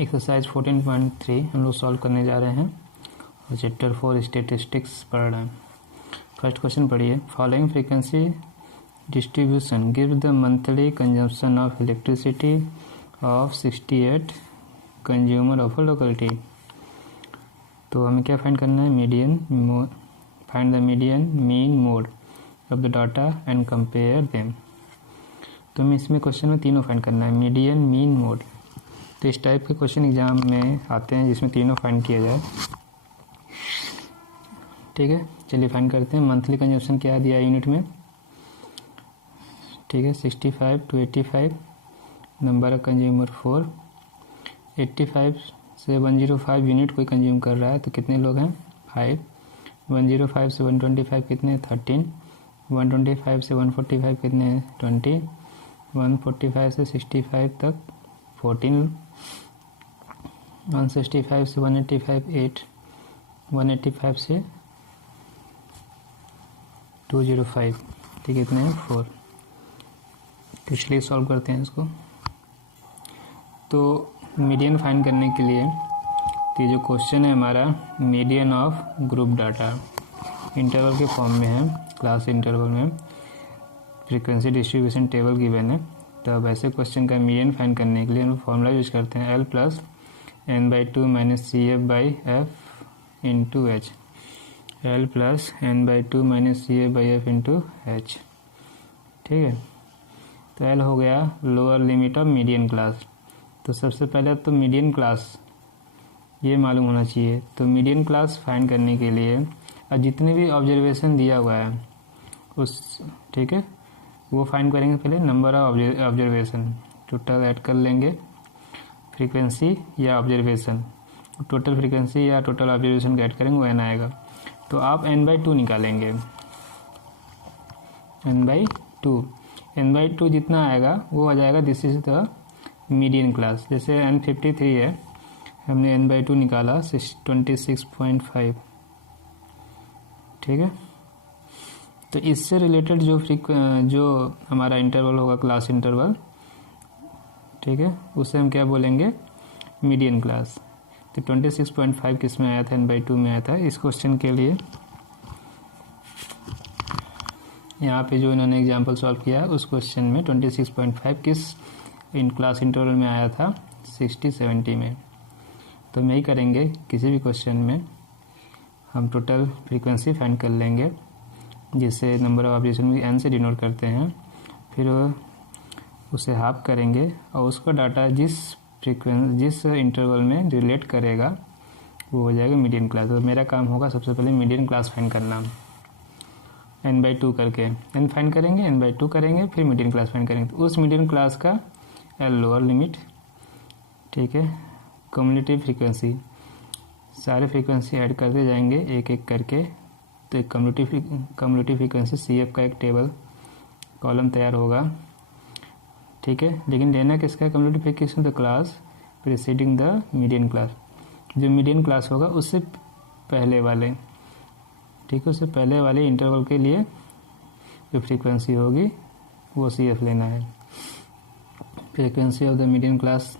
Exercise 14.3 हम लोग solve करने जा रहे हैं और चैप्टर 4 स्टैटिस्टिक्स पढ़ रहे हैं। फर्स्ट क्वेश्चन पढ़िए। Following frequency distribution give the monthly consumption of elasticity of 68 consumer of a locality. तो हमें क्या फाइंड करना है? Find the median mean mode of the data and compare them. तो हमें इसमें क्वेश्चन में तीनों फाइंड करना है, मीडियन मीन मोड। तो इस टाइप के क्वेश्चन एग्जाम में आते हैं जिसमें तीनों फाइंड किया जाए। ठीक है, चलिए फाइंड करते हैं। मंथली कंजम्पशन क्या दिया यूनिट में? ठीक है, 65 to 85, नंबर ऑफ कंज्यूमर 4, 85 से 105 यूनिट कोई कंज्यूम कर रहा है तो कितने लोग हैं? 5, 105 से 125 कितने? 13, 125 से 145 कितने? 20, 145 से 65 तक 14, 165 से 185 8, 185 से 205, ठीक कितने हैं? 4। तो इसलिए सॉल्व करते हैं इसको। तो मीडियन फाइंड करने के लिए तो ये जो क्वेश्चन है हमारा median of group data interval के फॉर्म में है, क्लास इंटरवल में फ्रीक्वेंसी डिस्ट्रीब्यूशन टेबल गिवन है। तो अब ऐसे क्वेश्चन का मीडियन फाइंड करने के लिए हम फॉर्मूला यूज करते हैं L+n/2 - CF/F into H, L+n/2 - CF/F into H। ठीक है, तो L हो गया lower limit of median class. तो सबसे पहले तो मीडियन क्लास ये मालूम होना चाहिए। तो मीडियन क्लास फाइंड करने के लिए अब जितने भी ऑब्जर्वेशन दिया हुआ है उस, ठीक है, वो फाइंड करेंगे। पहले number of observation total add कर लेंगे, फ्रीक्वेंसी या ऑब्जर्वेशन, टोटल फ्रीक्वेंसी या टोटल ऑब्जर्वेशन का ऐड करेंगे, वो n आएगा। तो आप n/2 निकालेंगे, n/2 जितना आएगा वो आ जाएगा this is the median class. जैसे n53 है, हमने n/2 निकाला 26.5। ठीक है, तो इससे रिलेटेड जो हमारा इंटरवल होगा क्लास इंटरवल, ठीक है, उसे हम क्या बोलेंगे? Median class. तो 26.5 किस में आया था? n/2 में आया था। इस क्वेश्चन के लिए यहाँ पे जो इन्होंने एग्जांपल सॉल्व किया उस क्वेश्चन में 26.5 किस क्लास इंटरवल में आया था? 60-70 में। तो हम यही करेंगे, किसी भी क्वेश्चन में हम टोटल फ्रीक्वेंसी फाइंड कर लेंगे, जिसे नंबर ऑफ ऑब्जर्वेशन भी n से डिनोट करते हैं, फिर उसे हाफ करेंगे और उसका डाटा जिस इंटरवल में रिलेट करेगा वो हो जाएगा मीडियन क्लास। तो मेरा काम होगा सबसे पहले मीडियन क्लास फाइंड करना, n/2 करके n फाइंड करेंगे, n/2 करेंगे, फिर मीडियन क्लास फाइंड करेंगे। तो उस मीडियन क्लास का L लोअर लिमिट, ठीक है, कम्युलेटिव फ्रीक्वेंसी, सारे फ्रीक्वेंसी ऐड करते जाएंगे एक एक करके। तो एक कम्युलेटिव फ्रीक्वेंसी CF का एक टेबल कॉलम तैयार होगा। ठीक है, लेकिन लेना किसका? Cumulative frequency the class preceding the median class. जो मीडियन क्लास होगा उससे पहले वाले, ठीक है, उससे पहले वाले इंटरवल के लिए जो फ्रीक्वेंसी होगी वो CF लेना है। Frequency of the median class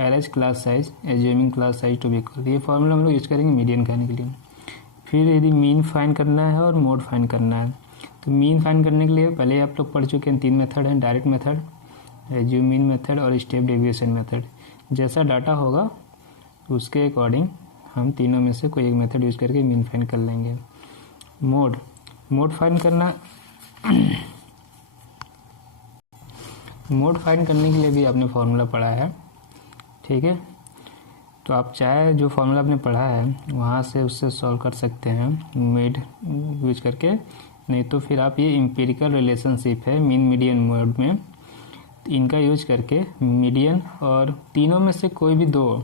LH class size assuming class size to be equal. ये फॉर्मूला हम लोग यूज करेंगे मीडियन कहने के लिए। फिर यदि मीन फाइंड करना है और मोड फाइंड करना है, तो मीन फाइंड करने के लिए पहले आप लोग पढ़ चुके हैं, 3 मेथड हैं, direct method, assume mean method और स्टेप डेविएशन मेथड। जैसा डाटा होगा उसके अकॉर्डिंग हम तीनों में से कोई एक मेथड यूज करके मीन फाइंड कर लेंगे। मोड फाइंड करना मोड फाइंड करने के लिए भी आपने फॉर्मूला पढ़ा है, ठीक है। तो आप चाहे जो फॉर्मूला आपने पढ़ा है वहाँ से उससे सॉल्व कर सकते हैं मेड यूज करके, नहीं तो फिर आप ये इम्पिरिकल रिलेशनशिप है मीन मीडियन मोड में, इनका यूज करके मीडियन और तीनों में से कोई भी दो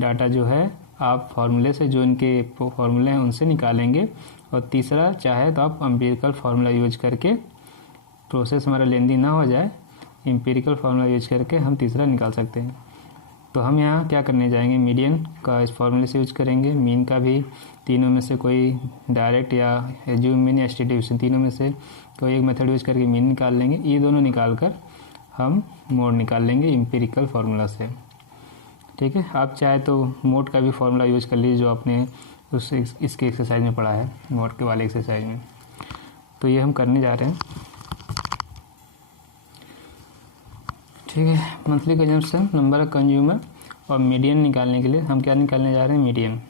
डाटा जो है आप फॉर्मूले से, जो इनके फॉर्मूले हैं उनसे निकालेंगे, और तीसरा चाहे तो आप एम्पिरिकल फार्मूला यूज करके, प्रोसेस हमारा लेंदी ना हो जाए, एम्पिरिकल फार्मूला यूज करके हम तीसरा निकाल सकते हैं। तो हम यहाँ क्या करने जाएंगे? मीडियन का इस फॉर्मूले से यूज करेंगे, मीन का भी तीनों में से कोई डायरेक्ट या एज्यूम मीन या स्टेट डेविएशन, तीनों में से कोई एक मेथड यूज करके मीन निकाल लेंगे। ये दोनों निकाल कर हम मोड निकाल लेंगे एम्पिरिकल फार्मूला से। ठीक है, आप चाहे तो मोड का भी फॉर्मूला यूज कर लीजिए जो आपने इसके एक्सरसाइज में पढ़ा है, मोड के वाले एक्सरसाइज में। तो ये हम करने जा रहे हैं। ठीक है, monthly consumption, number of consumer और मीडियन निकालने के लिए हम क्या निकालने जा रहे हैं, मीडियन।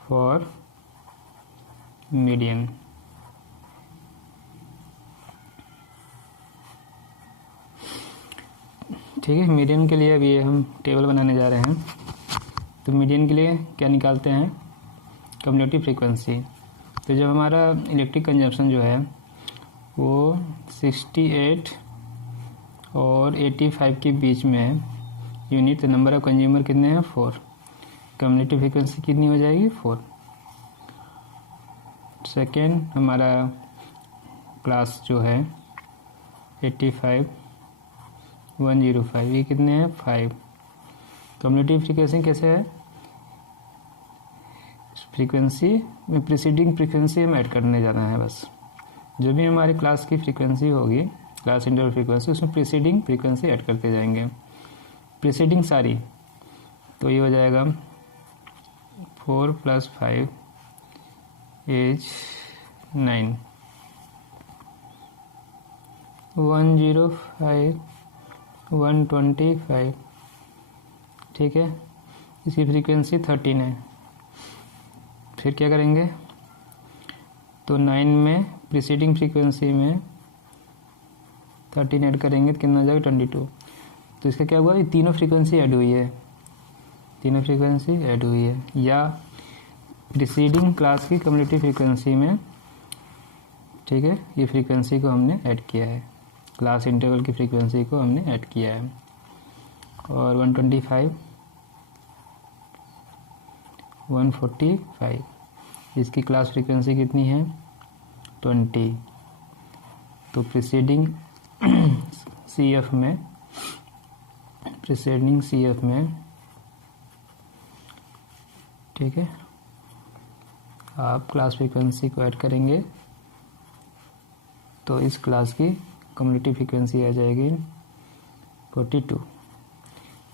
फॉर मीडियन ठीक है, मीडियन के लिए अभी हम टेबल बनाने जा रहे हैं। तो मीडियन के लिए क्या निकालते हैं, कम्युलेटिव फ्रीक्वेंसी। तो जब हमारा इलेक्ट्रिक कंजम्पशन जो है वो 68 और 85 के बीच में है यूनिट, तो नंबर ऑफ कंज्यूमर कितने हैं, 4। कम्युलेटिव फ्रीक्वेंसी कितनी हो जाएगी, 4। सेकेंड हमारा क्लास जो है 85 105, ये कितने हैं, 5। कम्युलेटिव फ्रीक्वेंसी कैसे है, फ्रीक्वेंसी में प्रीसीडिंग फ्रीक्वेंसी हम ऐड करने जाना है बस। जो भी हमारी क्लास की फ्रीक्वेंसी होगी, क्लास इंटरवल फ्रीक्वेंसी, उसमें प्रीसीडिंग फ्रीक्वेंसी ऐड करते जाएंगे, प्रीसीडिंग सारी। तो ये हो जाएगा 4 + 5 = 9, 105 125। ठीक है, इसकी फ्रीक्वेंसी 13 है। फिर क्या करेंगे, तो 9 में प्रीसीडिंग फ्रीक्वेंसी में 13 ऐड करेंगे तो कितना हो जाएगा, 22। तो इसका क्या हुआ, ये तीनों फ्रीक्वेंसी ऐड हुई है, तीनों फ्रीक्वेंसी ऐड हुई है, या प्रीसीडिंग क्लास की कम्युलेटिव फ्रीक्वेंसी में। ठीक है, ये फ्रीक्वेंसी को हमने ऐड किया है, क्लास इंटरवल की फ्रीक्वेंसी को हमने ऐड किया है। और 125 145, इसकी क्लास फ्रीक्वेंसी कितनी है, 20। तो प्रीसीडिंग CF में, प्रीसीडिंग CF में, ठीक है, आप क्लास फ्रीक्वेंसी को ऐड करेंगे तो इस क्लास की कम्युलेटिव फ्रीक्वेंसी आ जाएगी 42।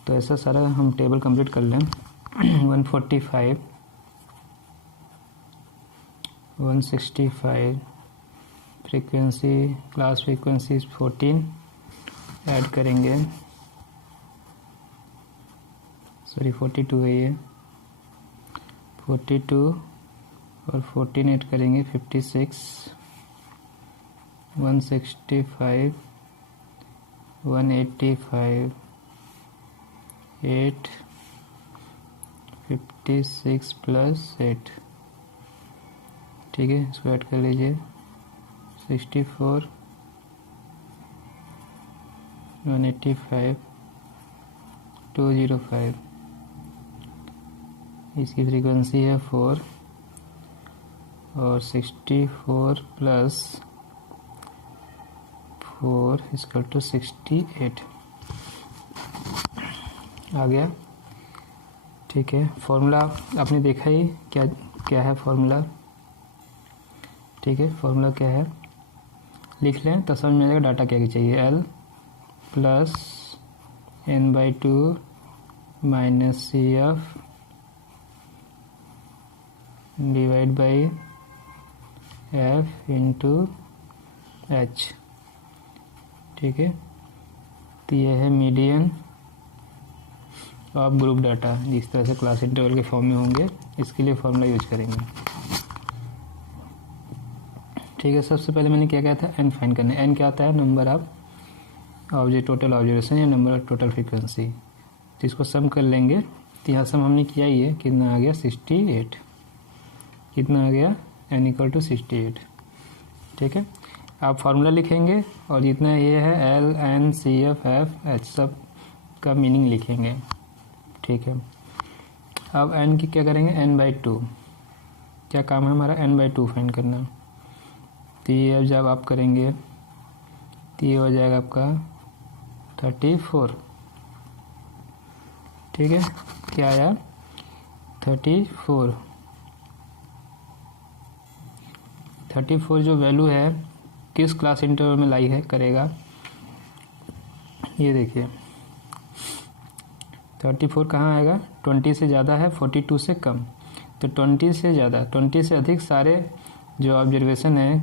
तो ऐसा सारा हम टेबल कंप्लीट कर लें। 145 165 फ्रीक्वेंसी, क्लास फ्रीक्वेंसी 14 ऐड करेंगे, सॉरी 42 है ये, 42 और 14 ऐड करेंगे 56, 165 185 8 56 + 8। ठीक है, इसको ऐड कर लीजिए, 64 185 205। इसकी फ्रीक्वेंसी है 4 और 64 + 4 = 68 आ गया। ठीक है, फॉर्मूला आपने देखा ही, क्या क्या है फॉर्मूला। ठीक है, फॉर्मूला क्या है, लिख लें तो समझ में आएगा डाटा क्या चाहिए। L + n/2 - CF / F × H। ठीक है, तो यह है मीडियन ऑफ ग्रुप डाटा, जिस तरह से क्लास इंटरवल के फॉर्म में होंगे, इसके लिए फॉर्मूला यूज करेंगे। ठीक है, सबसे पहले मैंने क्या कहा था, n फाइंड करना है। n क्या होता है, नंबर ऑफ टोटल ऑब्जर्वेशन या नंबर ऑफ टोटल फ्रीक्वेंसी। तो इसको सम कर लेंगे, तो यहाँ सम हमने किया ही है, कितना आ गया, 68। कितना आ गया, n = 68। ठीक है, आप फार्मूला लिखेंगे और जितना ये है L N CF F H सब का मीनिंग लिखेंगे। ठीक है, अब n की क्या करेंगे, n/2। क्या काम है हमारा, n/2 फाइंड करना। तो ये अब जब आप करेंगे तो ये हो जाएगा आपका 34। ठीक है, क्या आया, 34। 34 जो वैल्यू है किस क्लास इंटरवल में लाई है करेगा, ये देखिए 34 कहाँ आएगा, 20 से ज़्यादा है, 42 से कम। तो 20 से ज़्यादा, 20 से अधिक सारे जो ऑब्जर्वेशन है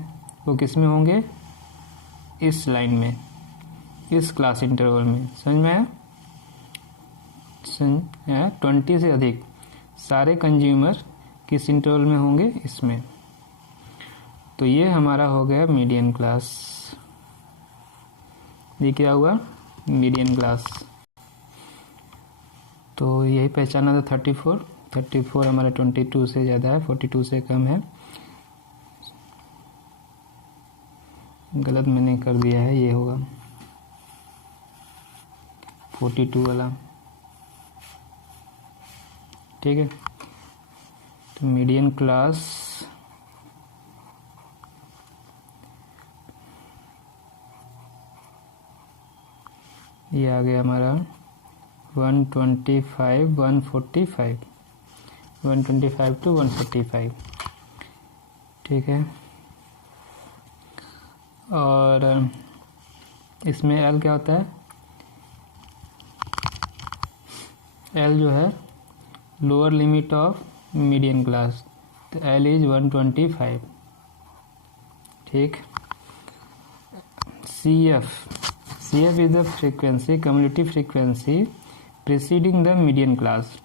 वो किस में होंगे, इस लाइन में, इस क्लास इंटरवल में। समझ में आया? 20 से अधिक सारे कंज्यूमर किस इंटरवल में होंगे, इसमें। तो ये हमारा हो गया मीडियन क्लास। ये क्या हुआ, मीडियन क्लास। तो यही पहचाना था 34 हमारा 22 से ज़्यादा है, 42 से कम है। गलत मैंने कर दिया है, ये होगा 42 वाला। ठीक है, तो मीडियन क्लास ये आ गया हमारा 125 145 टू 145। ठीक है, और इसमें एल क्या होता है, एल जो है lower limit of median class, तो एल इज 125। ठीक, C F is the frequency, community frequency preceding the median class,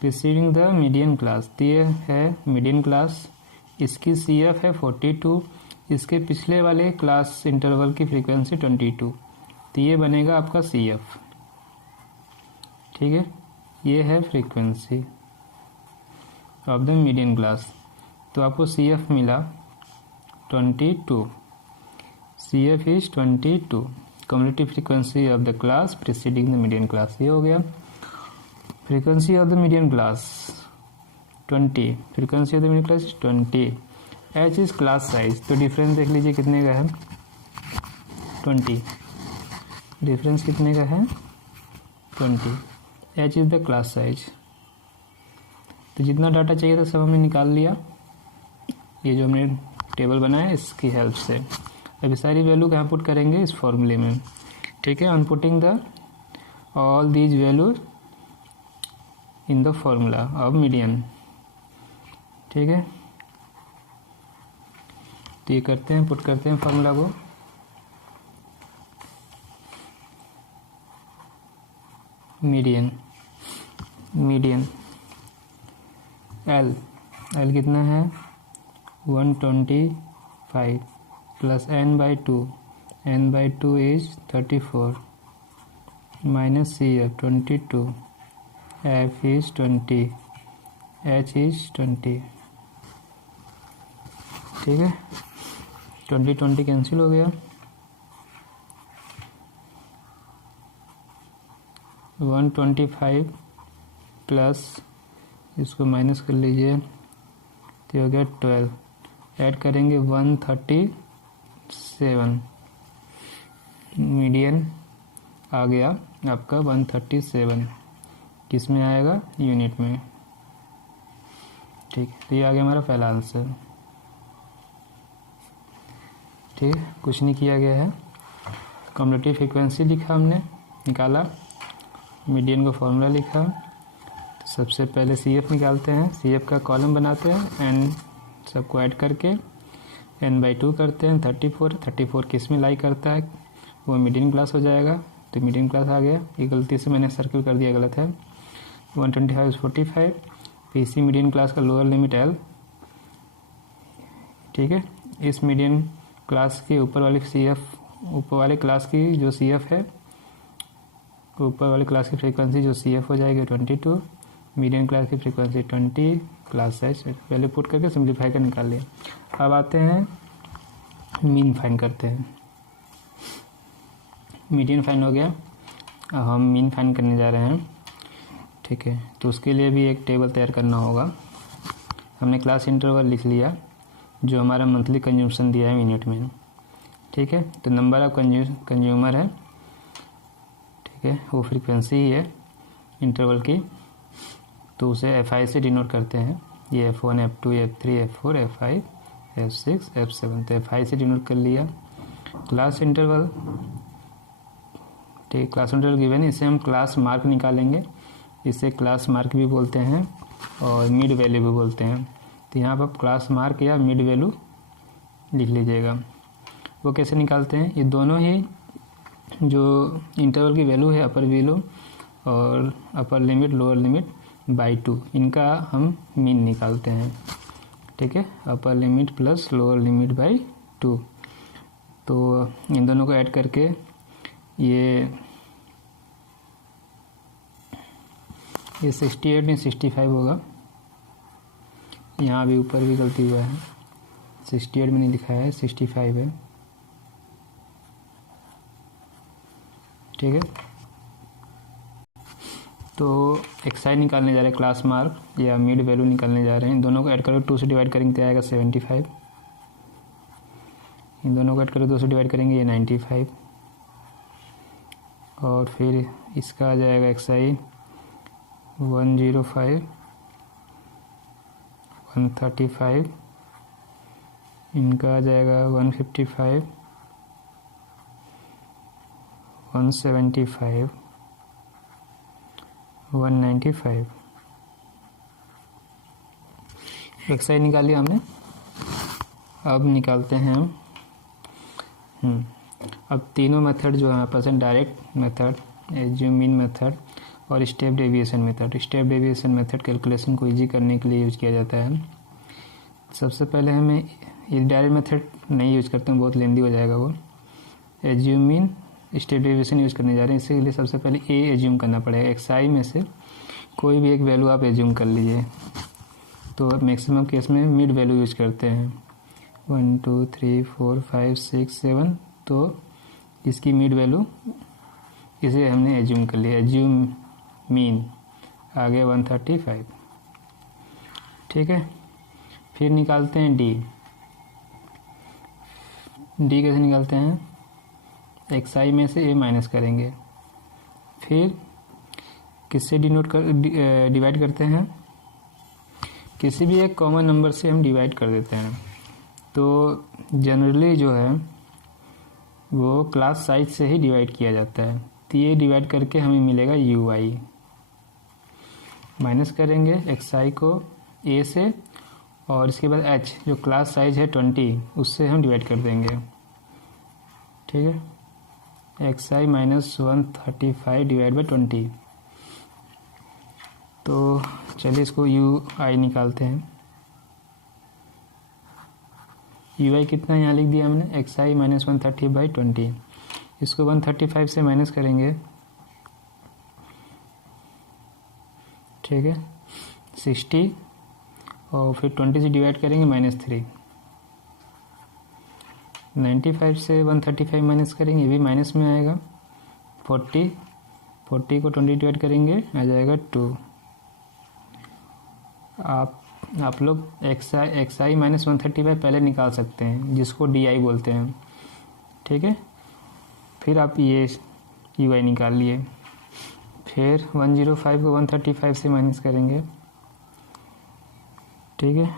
preceding the median class. तो ये है मीडियन क्लास, इसकी सी एफ है 42, इसके पिछले वाले क्लास इंटरवल की फ्रीक्वेंसी 22, तो ये बनेगा आपका सी एफ। ठीक है, ये है frequency of the median class. तो आपको सी एफ मिला 22, C F is 22, community frequency of the class preceding the median class. ये हो गया frequency of the median class 20, frequency of the median class 20। H is class size, तो difference देख लीजिए कितने का है, 20, डिफरेंस कितने का है, 20। H is the class size. तो जितना डाटा चाहिए था सब हमने निकाल लिया, ये जो हमने टेबल बनाया इसकी हेल्प से। अभी सारी वैल्यू कहाँ पुट करेंगे, इस फॉर्मूले में। ठीक है, inputting the all these value in the formula of median. ठीक है, तो ये करते हैं, पुट करते हैं फॉर्मूला को। मीडियन एल कितना है, 125 plus n by 2 is 34 minus C F 22, F is 20, H is 20। ठीक है, 20 कैंसिल हो गया, 125 प्लस इसको माइनस कर लीजिए, तो हो गया 12, ऐड करेंगे 137, मीडियन आ गया आपका 137, किस में आएगा, यूनिट में। ठीक, तो ये आ गया हमारा पहला आंसर। ठीक, कुछ नहीं किया गया है, कम्युनिटी फ्रीक्वेंसी लिखा हमने, निकाला, मीडियन को फॉर्मूला लिखा। तो सबसे पहले सी एफ निकालते हैं, सी एफ का कॉलम बनाते हैं, एन सबको ऐड करके n by 2 करते हैं, 34 किस में लाई करता है, वो मीडियन क्लास हो जाएगा। तो मीडियन क्लास आ गया, ये गलती से मैंने सर्किल कर दिया, गलत है। 125 45, पीसी मीडियन क्लास का लोअर लिमिट एल। ठीक है, इस मीडियन क्लास के ऊपर वाली सी एफ, ऊपर वाले क्लास की जो सी एफ है, ऊपर वाले क्लास की फ्रीक्वेंसी जो सी एफ हो जाएगी 22, मीडियन क्लास की frequency 20, class size value put करके सिंप्लीफाई कर निकाल लिया। अब आते हैं मीन फाइंड करते हैं। मीडियन फाइंड हो गया, अब हम मीन फाइंड करने जा रहे हैं। ठीक है, तो उसके लिए भी एक टेबल तैयार करना होगा। हमने क्लास इंटरवल लिख लिया जो हमारा मंथली कंज्यूमशन दिया है यूनिट में। ठीक है, तो नंबर ऑफ कंज्यूमर है, ठीक है, वो फ्रीक्वेंसी ही है इंटरवल की, तो उसे Fi से डिनोट करते हैं। ये F1 F2 F3 F4 F5 F6 F7, तो Fi से डिनोट कर लिया। क्लास इंटरवल ठीक है, क्लास इंटरवल गिवन है, इससे हम क्लास मार्क निकालेंगे, इसे क्लास मार्क भी बोलते हैं और मिड वैल्यू भी बोलते हैं। तो यहाँ पर क्लास मार्क या मिड वैल्यू लिख लीजिएगा। वो कैसे निकालते हैं, ये दोनों ही जो इंटरवल की वैल्यू है अपर वैल्यू और upper limit lower limit by 2, इनका हम मीन निकालते हैं। ठीक है, upper limit plus lower limit by 2। तो इन दोनों को ऐड करके ये 68 में 65 होगा। यहाँ भी ऊपर भी गलती हुआ है, 68 में नहीं लिखा है, 65 है। ठीक है, तो एक्साई निकालने जा रहे हैं, क्लास मार्क या मिड वैल्यू निकालने जा रहे हैं। दोनों को ऐड करो, 2 से डिवाइड करेंगे तो आएगा 75। इन दोनों को ऐड करो, 2 से डिवाइड करेंगे ये 95। और फिर इसका आ जाएगा एक्साई 105, 135, इनका आ जाएगा 155, 175, 195। एक्साई निकाल लिया हमने। अब निकालते हैं हम अब तीनों मेथड जो है आपस में, direct method, assume mean method और step deviation method. Step deviation method calculation को इजी करने के लिए यूज किया जाता है। सबसे पहले हमें ये डायरेक्ट मेथड नहीं यूज करते हैं, बहुत लेंदी हो जाएगा वो। Assume mean step deviation use करने जा रहे हैं, इसके लिए सबसे पहले ए एज्यूम करना पड़ेगा। एक्साई में से कोई भी एक वैल्यू आप एज्यूम कर लीजिए। तो मैक्सिमम केस में मिड वैल्यू यूज करते हैं, 1 2 3 4 5 6 7। तो इसकी मिड वैल्यू इसे हमने एज्यूम कर लिया, एज्यूम मीन आ गया 135। ठीक है, फिर निकालते हैं डी। डी कैसे निकालते हैं, एक्साई में से ए माइनस करेंगे, फिर किससे डिवाइड करते हैं, किसी भी एक कॉमन नंबर से हम डिवाइड कर देते हैं। तो जनरली जो है वो क्लास साइज से ही डिवाइड किया जाता है। तो ये डिवाइड करके हमें मिलेगा यू आई। माइनस करेंगे एक्साई को ए से, और इसके बाद एच जो क्लास साइज है 20, उससे हम डिवाइड कर देंगे। ठीक है, एक्साई माइनस 135 डिवाइड बाई 20। तो चलिए इसको यू आई निकालते हैं। यू आई कितना यहाँ लिख दिया हमने, एक्साई माइनस 130 बाई 20। इसको 135 से माइनस करेंगे, ठीक है, 60, और फिर 20 से डिवाइड करेंगे -3। 95 से 135 माइनस करेंगे, ये भी माइनस में आएगा। 40 को 20 डिवाइड करेंगे, आ जाएगा 2। आप लोग एक्साई माइनस 135 पहले निकाल सकते हैं, जिसको डी आई बोलते हैं। ठीक है, फिर आप ये यू आई निकाल लिए। फिर 105 को 135 से माइनस करेंगे। ठीक है,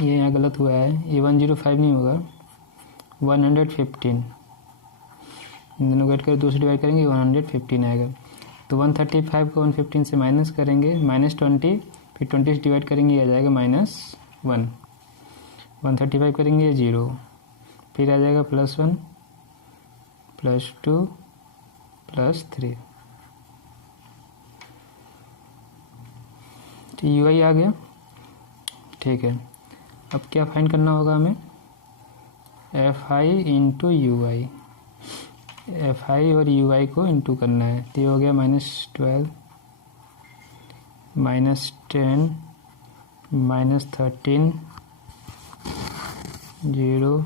ये यहाँ गलत हुआ है, ये 105 नहीं होगा, 115। इन दोनों को ऐड कर 2 से डिवाइड करेंगे, 115 आएगा। तो 135 को 115 से माइनस करेंगे, -20, फिर 20 से डिवाइड करेंगे, आ जाएगा -1। 135 करेंगे 0, फिर आ जाएगा +1, +2, +3। तो यू आई आ गया। ठीक है, अब क्या फाइंड करना होगा हमें, F I into you I. F I और यू आई को इंटू करना है। तो ये हो गया -12, -10, -13, 0,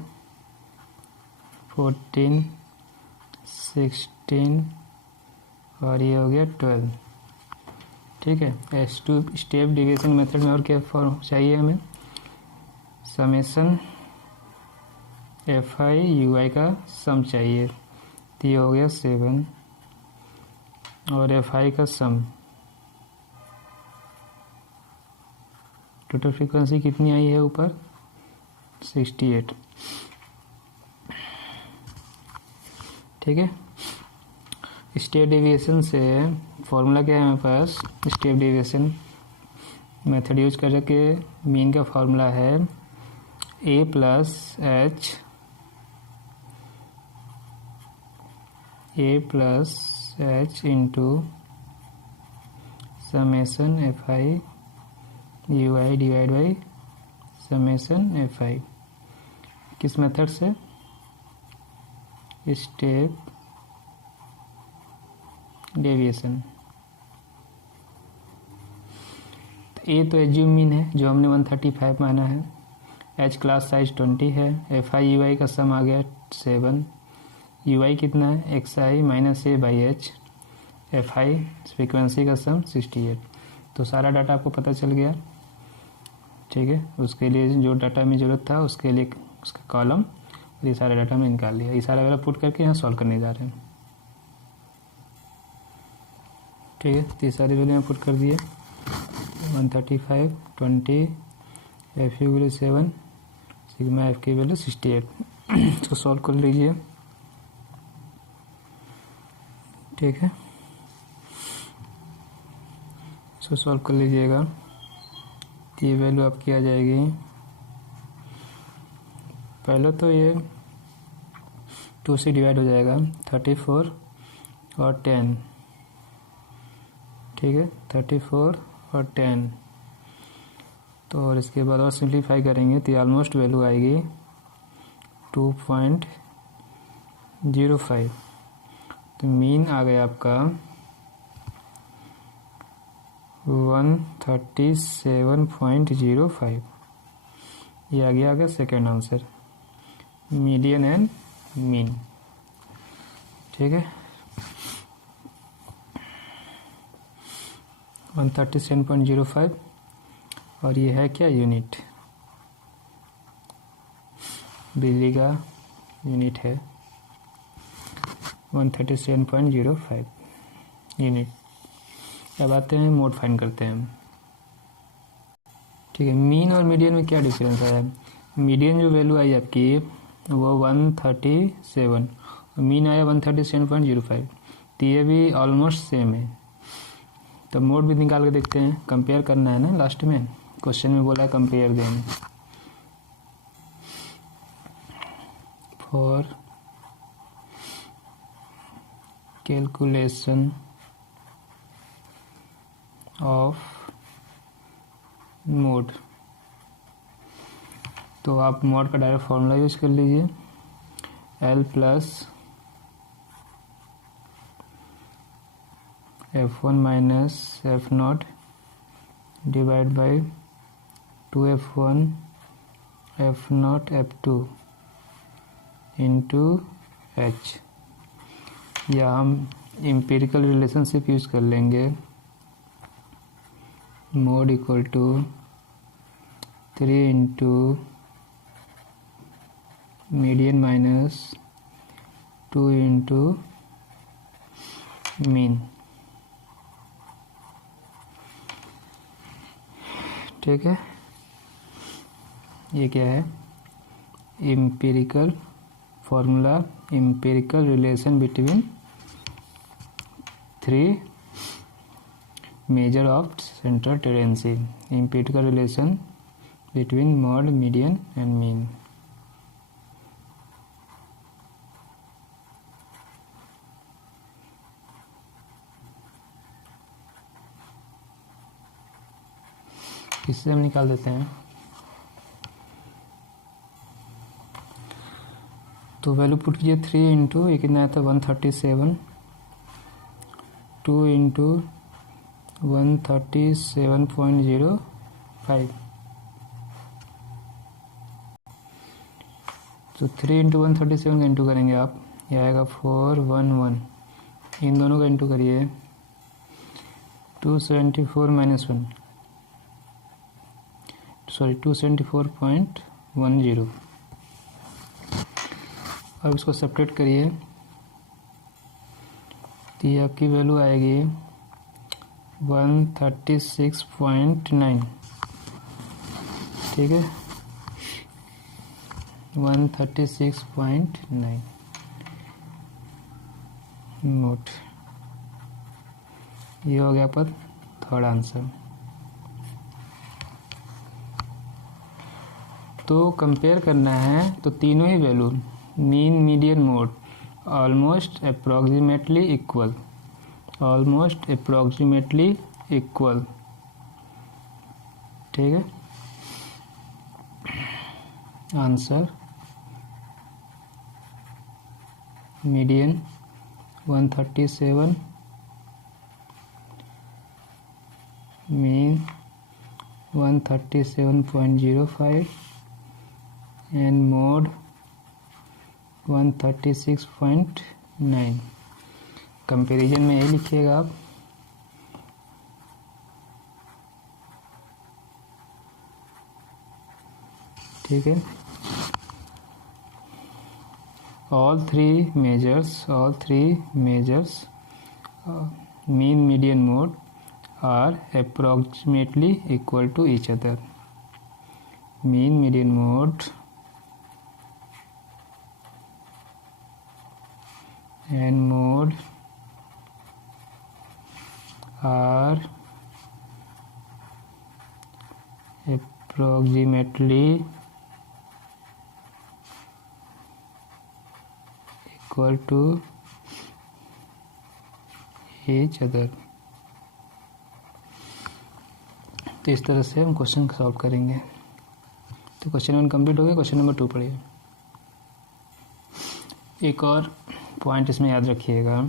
14, 16, और ये हो गया 12। ठीक है, S2 स्टेप डेविएशन मेथड में और क्या फॉर्म चाहिए हमें, समेशन एफ आई यू आई का सम चाहिए। तो ये हो गया 7, और एफ आई का सम, टोटल फ्रीक्वेंसी कितनी आई है ऊपर, 68। ठीक है, स्टेप डेविएशन से फॉर्मूला क्या है हमारे पास, स्टेप डेविएशन मेथड यूज करके मीन का फॉर्मूला है a plus h into summation F I you I divide by summation F I. किस मेथड से, स्टेप डेविएशन। तो ए तो एज्यूम मीन है जो हमने 135 माना है, एच क्लास साइज 20 है, एफ आई यू आई का सम आ गया 7, यू आई कितना है x I minus A by H, F I frequency का सम 68। तो सारा डाटा आपको पता चल गया। ठीक है, उसके लिए जो डाटा में ज़रूरत था उसके लिए उसका कॉलम और ये सारा डाटा में निकाल लिया। ये सारा वैल्यू पुट करके यहाँ सॉल्व करने जा रहे हैं। ठीक है, तो ये सारी वैल्यू यहाँ पुट कर दिए, 135, 20, F you value 7, sigma F की वैल्यू 68। इसको सॉल्व कर लीजिए। ठीक है, इसको सॉल्व कर लीजिएगा तो ये वैल्यू आपकी आ जाएगी। पहले तो ये 2 से डिवाइड हो जाएगा, 34 और 10। ठीक है, 34 और 10। तो और इसके बाद और सिंप्लीफाई करेंगे तो ऑलमोस्ट वैल्यू आएगी 2.05। तो मीन आ गया आपका 137.05। ये आ गया second answer, median and mean. ठीक है, 137.05 और ये है क्या, यूनिट, बिजली का यूनिट है 137.05 यूनिट। अब आते हैं मोड फाइंड करते हैं। ठीक है, मीन और मीडियन में क्या डिफरेंस आया, मीडियन जो वैल्यू आई आपकी वो 137 और मीन आया 137.05। तो ये भी ऑलमोस्ट सेम है। तो मोड भी निकाल के देखते हैं, कंपेयर करना है ना, लास्ट में क्वेश्चन में बोला compare them for calculation of mode. तो आप मोड का डायरेक्ट फॉर्मूला यूज कर लीजिए, L plus F1 minus F0 divide by 2F1 F0 F2 into H। या हम एम्पिरिकल रिलेशनशिप यूज कर लेंगे, mode equal to 3 into median minus 2 into mean. ठीक है, ये क्या है, empirical formula, empirical relation between 3 measure of central tendency, empirical relation between mode, median and mean. इससे हम निकाल देते हैं। तो वैल्यू पुट कीजिए 3 इंटू ये कितना आता है 137, 2 इंटू 137.05। तो 3 इंटू 137 का इंटू करेंगे आप, ये आएगा 411। इन दोनों का इंटू करिए 274 माइनस 1, सॉरी 274.10। अब इसको सेपरेट करिए तो ये आपकी वैल्यू आएगी 136.9। ठीक है, 136.9 नोट। ये हो गया पर थर्ड आंसर। तो कंपेयर करना है तो तीनों ही value mean median mode almost approximately equal, ठीक है। Answer median 137, mean 137.05 and mode 136.9। Comparison में ये लिखिएगा आप। ठीक है। all three measures mean median mode are approximately equal to each other. Mean median mode and mode are approximately equal to each other। तो इस तरह से हम क्वेश्चन सॉल्व करेंगे। तो क्वेश्चन 1 कंप्लीट हो गया। क्वेश्चन नंबर 2 पढ़िए। एक और पॉइंट इसमें याद रखिएगा,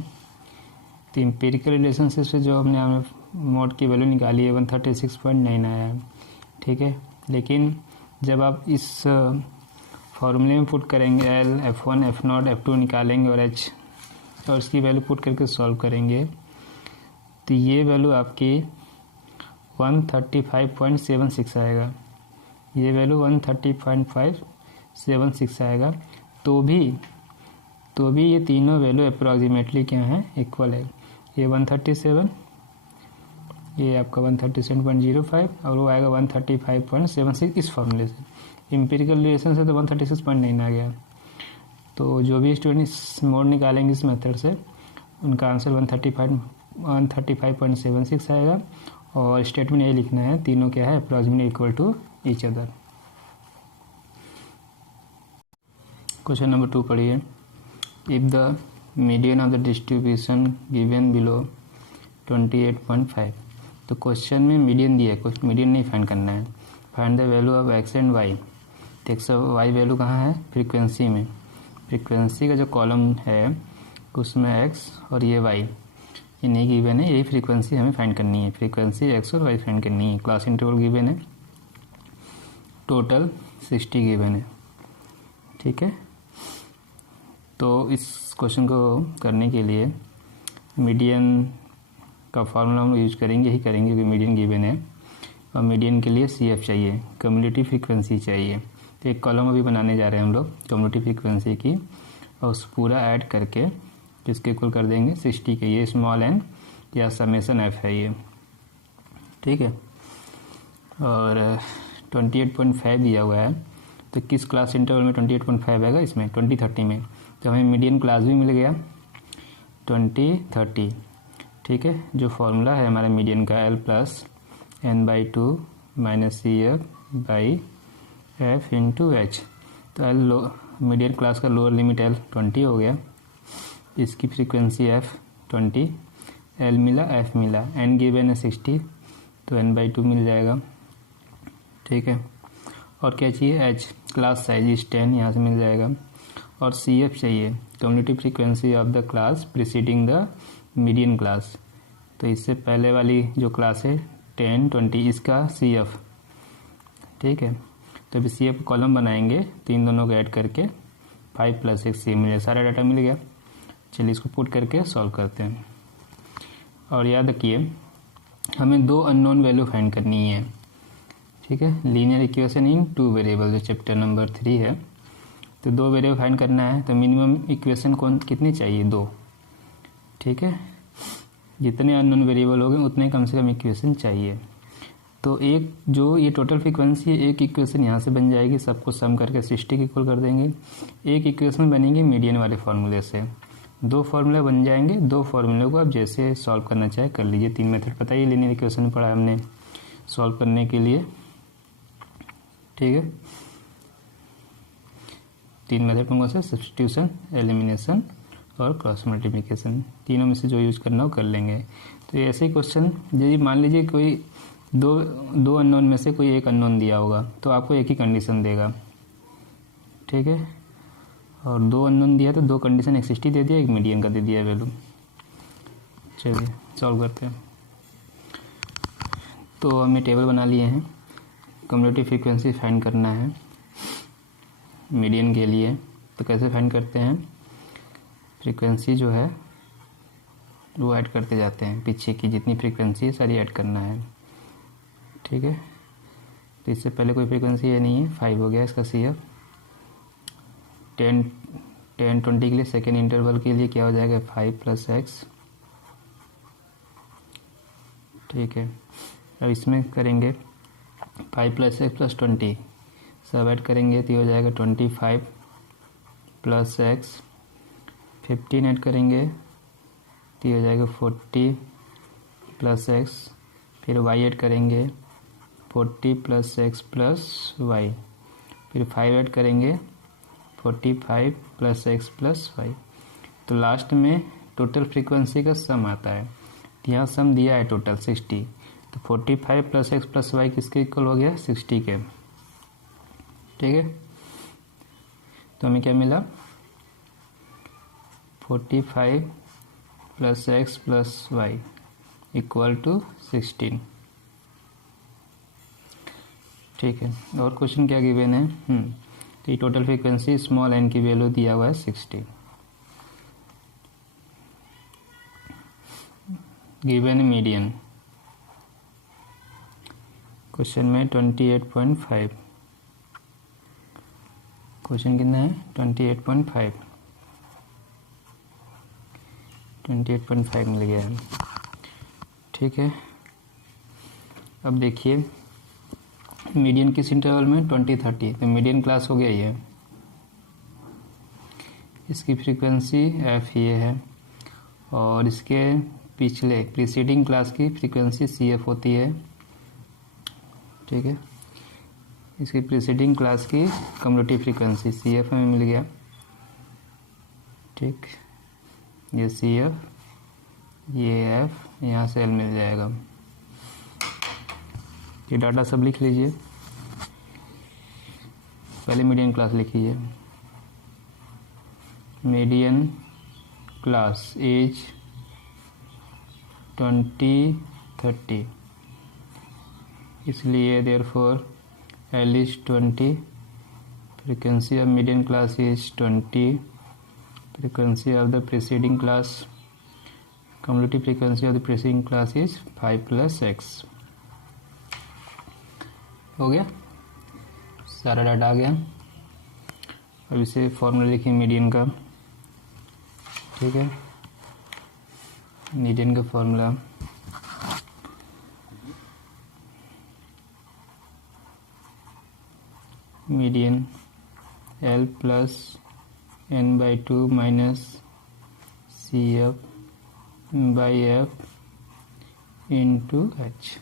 तो एम्पिरिकल रिलेशनशिप से जो हमने मोड की वैल्यू निकाली है 136.9 आया है, ठीक है। लेकिन जब आप इस फॉर्मूले में पुट करेंगे L, F1, F0, F2 निकालेंगे और H और उसकी वैल्यू पुट करके सॉल्व करेंगे, तो ये वैल्यू आपकी 135.76 आएगा। ये वैल्यू 130.576 आएगा। तो भी ये तीनों वैल्यू अप्रॉक्सीमेटली क्या है, इक्वल है। ये 137, ये आपका 137.05 और वो आएगा 135.76 इस फॉर्मूले से। एम्पिरिकल रिलेशन से तो 136.9 आ गया। तो जो भी स्टूडेंट मोड निकालेंगे इस मेथड से, उनका आंसर 135.76 आएगा। और स्टेटमेंट यही लिखना है, तीनों क्या है, approximately equal to each other. Question number 2 पढ़िए। If the median of the distribution given below 28.5। तो क्वेश्चन में मीडियन दिया है, कुछ मीडियन नहीं फाइंड करना है। Find the value of X and Y. तो एक्स और वाई वैल्यू कहाँ है, फ्रीक्वेंसी में। फ्रीक्वेंसी का जो कॉलम है उसमें एक्स और ये वाई इन्हीं गिवन है। यही फ्रीक्वेंसी हमें फाइंड करनी है। फ्रीक्वेंसी एक्स और वाई फाइंड करनी है। क्लास इंटरवल गिवन है, टोटल 60 गिवन है, ठीक है। तो इस क्वेश्चन को करने के लिए मीडियन का फार्मूला हम यूज करेंगे क्योंकि मीडियन गिवन है। और मीडियन के लिए CF चाहिए, कम्युलेटिव फ्रीक्वेंसी चाहिए। तो एक कॉलम अभी बनाने जा रहे हैं हम लोग कम्युलेटिव फ्रीक्वेंसी की, और उस पूरा ऐड करके इसके इक्वल कर देंगे 60 के। ये स्मॉल n या समेसन f है ये, ठीक है। और 28.5 दिया हुआ है, तो किस क्लास इंटरवल में 28.5 आएगा, इसमें 2030 में। तो हमें मीडियन क्लास भी मिल गया 2030, ठीक है। जो फॉर्मूला है हमारा मीडियन का L + n/2 - CF / F × H। तो L मीडियन क्लास का लोअर लिमिट L 20 हो गया, इसकी फ्रीक्वेंसी F 20, L मिला, F मिला, n गिवन है 60, तो n/2 मिल जाएगा, ठीक है। और क्या चाहिए, H क्लास साइज इज 10, यहाँ से मिल जाएगा। और CF चाहिए, cumulative frequency of the class preceding the median class. तो इससे पहले वाली जो क्लास है 10, 20, इसका CF, ठीक है। तो अभी CF कॉलम बनाएंगे, तो इन दोनों को ऐड करके 5 + 6 मिल जाए, सारा डाटा मिल गया। चलिए इसको पुट करके सॉल्व करते हैं। और याद रखिए हमें 2 अननोन वैल्यू फाइंड करनी है, ठीक है। लीनियर इक्वेशन इन 2 वेरिएबल जो चैप्टर नंबर 3 है, तो 2 वेरिएबल फाइंड करना है। तो मिनिमम इक्वेशन कितनी चाहिए, 2, ठीक है। जितने अननोन वेरिएबल हो गए उतने कम से कम इक्वेशन चाहिए। तो एक जो ये टोटल फ्रीक्वेंसी है, एक इक्वेशन यहाँ से बन जाएगी, सबको सम करके 60 के इक्वल कर देंगे। एक इक्वेशन बनेगी मीडियन वाले फार्मूले से, 2 फार्मूले बन जाएंगे। 2 फार्मूले को आप जैसे सॉल्व करना चाहे कर लीजिए। 3 मेथड पता ही लीनियर इक्वेशन में पढ़ा हमने सॉल्व करने के लिए, ठीक है। 3 मेथड कौन से, सब्स्टिट्यूशन, एलिमिनेशन और क्रॉस मल्टीप्लिकेशन। तीनों में से जो यूज करना हो कर लेंगे। तो ऐसे ही क्वेश्चन यदि मान लीजिए कोई दो अननोन में से कोई एक अननोन दिया होगा तो आपको एक ही कंडीशन देगा, ठीक है। और 2 अननोन दिया तो 2 कंडीशन, एक 60 दे दिया, एक मीडियन का दे दिया वैल्यू। चलिए सॉल्व करते हैं। तो हमने टेबल बना लिए हैं। कम्युलेटिव फ्रीक्वेंसी फाइंड करना है मीडियन के लिए। तो कैसे फाइंड करते हैं, फ्रीक्वेंसी जो है वो ऐड करते जाते हैं, पीछे की जितनी फ्रीक्वेंसी है सारी ऐड करना है, ठीक है। तो इससे पहले कोई फ्रीक्वेंसी है नहीं है, 5 हो गया इसका CF। 10-20 के लिए सेकेंड इंटरवल के लिए क्या हो जाएगा, 5 + x, ठीक है। अब इसमें करेंगे 5 + x + 20 सब ऐड करेंगे तो हो जाएगा 25 + x। 15 ऐड करेंगे तो हो जाएगा 40 + x। फिर y ऐड करेंगे 40 + x + y। फिर 5 ऐड करेंगे 45 + x + y। तो लास्ट में टोटल फ्रीक्वेंसी का सम आता है। तो यहाँ सम दिया है टोटल 60। तो 45 + x + y किसके इक्वल हो गया, 60 के, ठीक है। तो हमें क्या मिला, 45 + x + y = 16, ठीक है। और क्वेश्चन क्या गिवन है, तो ये टोटल फ्रीक्वेंसी स्मॉल n की वैल्यू दिया हुआ है 60, गिवन मीडियन। क्वेश्चन में 28.5, क्वेश्चन कितना है 28.5 मिल गया है, ठीक है। अब देखिए मीडियन किस इंटरवल में, 20-30, तो मीडियन क्लास हो गया ये। इसकी फ्रीक्वेंसी f ये है और इसके पिछले प्रीसीडिंग क्लास की फ्रीक्वेंसी CF होती है, ठीक है। इसकी प्रीसीडिंग क्लास की कम्युलेटिव फ्रीक्वेंसी CF हमें मिल गया, ठीक। ये CF, ये F, यहाँ से L मिल जाएगा। ये डाटा सब लिख लीजिए। पहले मीडियन क्लास लिखिए, मीडियन क्लास एज 20-30, इसलिए therefore L is 20, frequency of median class is 20, frequency of the preceding class, cumulative frequency of the preceding class is 5 + x। हो गया, सारा डाटा आ गया। अब इसे फॉर्मूला लिखिए मीडियन का, ठीक है। मीडियन का formula median L + n/2 - CF/f × h,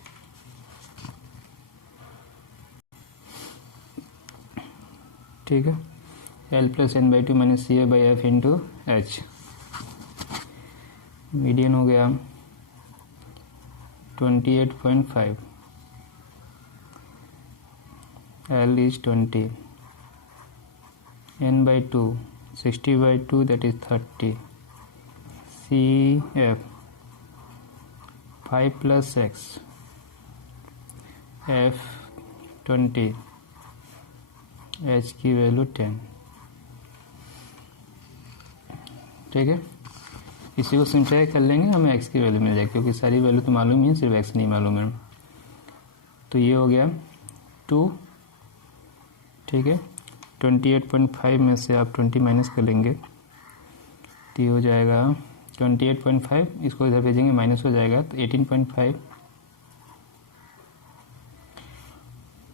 ठीक है। L + n/2 - CF/f × h, median हो गया 28.5, L is 20, n/2 60/2 that is 30, CF 5 + x, F 20, H की वैल्यू 10, ठीक है। इसी को सिंप्लीफाई कर लेंगे, हमें x की वैल्यू मिल जाएगी, क्योंकि सारी वैल्यू तो मालूम ही है, सिर्फ x नहीं मालूम है। तो ये हो गया 2, ठीक है। 28.5 में से आप 20 माइनस कर लेंगे तो ये हो जाएगा 28.5, इसको इधर भेजेंगे माइनस हो जाएगा तो 18.5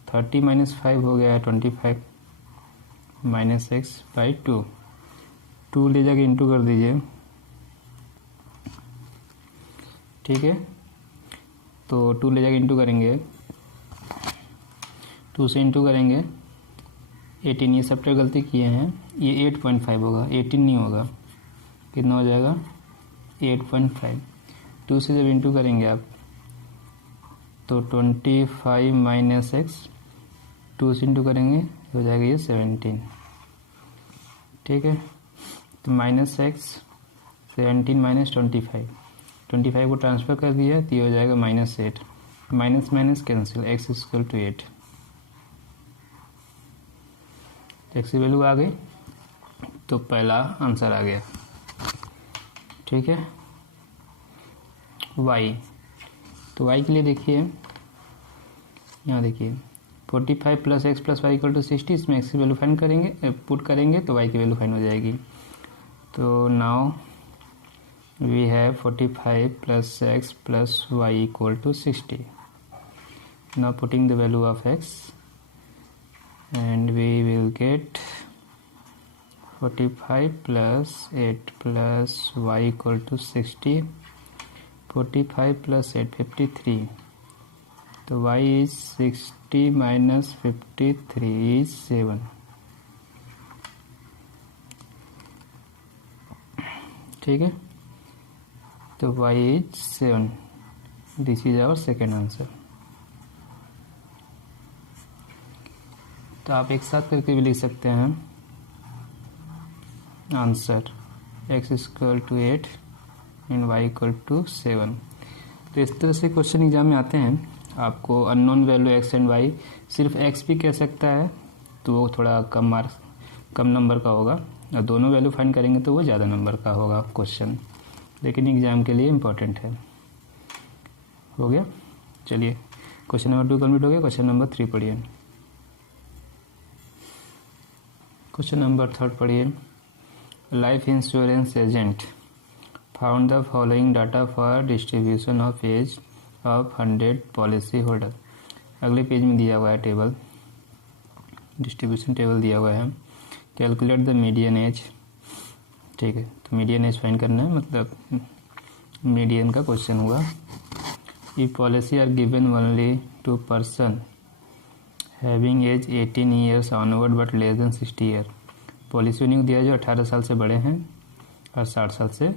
30 माइनस 5 हो गया है 25 माइनस एक्स बाई 2 ले जाके इंटू कर दीजिए, ठीक है। तो 2 ले जाके इंटू करेंगे, 2 से इंटू करेंगे 18, ये सब गलती किए हैं, ये 8.5 होगा, 18 नहीं होगा, कितना हो जाएगा 8.5। 2 से जब इंटू करेंगे आप तो 25 माइनस एक्स, 2 से इंटू करेंगे हो जाएगा ये 17, ठीक है। तो माइनस एक्स 17 माइनस 25 को ट्रांसफ़र कर दिया तो ये हो जाएगा -8, minus minus cancel, X equal to 8, X की वैल्यू आ गई तो पहला आंसर आ गया, ठीक है। वाई, तो वाई के लिए देखिए, यहाँ देखिए 45 plus x plus Y equal to 60, इसमें एक्स की वैल्यू फाइंड करेंगे, पुट करेंगे तो वाई की वैल्यू फाइंड हो जाएगी। तो now we have 45 plus x plus Y equal to 60। Now putting the value of x and we will get 45 plus 8 plus y equal to 60, 45 plus 8 53, तो y is 60 minus 53 is 7, ठीक है। तो y is 7, this is our second answer। तो आप एक साथ करके भी लिख सकते हैं answer, x equal to 8 and y equal to 7। तो इस तरह से क्वेश्चन एग्जाम में आते हैं। आपको unknown value x and y, सिर्फ x भी कह सकता है तो वो थोड़ा कम नंबर का होगा, और दोनों वैल्यू फाइंड करेंगे तो वो ज़्यादा नंबर का होगा क्वेश्चन, लेकिन एग्ज़ाम के लिए इम्पोर्टेंट है। हो गया, चलिए क्वेश्चन नंबर 2 कंप्लीट हो गया। क्वेश्चन नंबर 3 पढ़िए। क्वेश्चन नंबर 3 पढ़िए। Life insurance agent found the following data for distribution of age of 100 policy holder. अगले पेज में दिया हुआ है टेबल, डिस्ट्रीब्यूशन टेबल दिया हुआ है। कैलकुलेट द मीडियन एज, ठीक है। तो मीडियन एज फाइंड करना है, मतलब मीडियन का क्वेश्चन हुआ। If policy are given only to person having age 18 years onward but less than 60 year, policy उन्हीं को दिया जो 18 साल से बड़े हैं और 60 साल से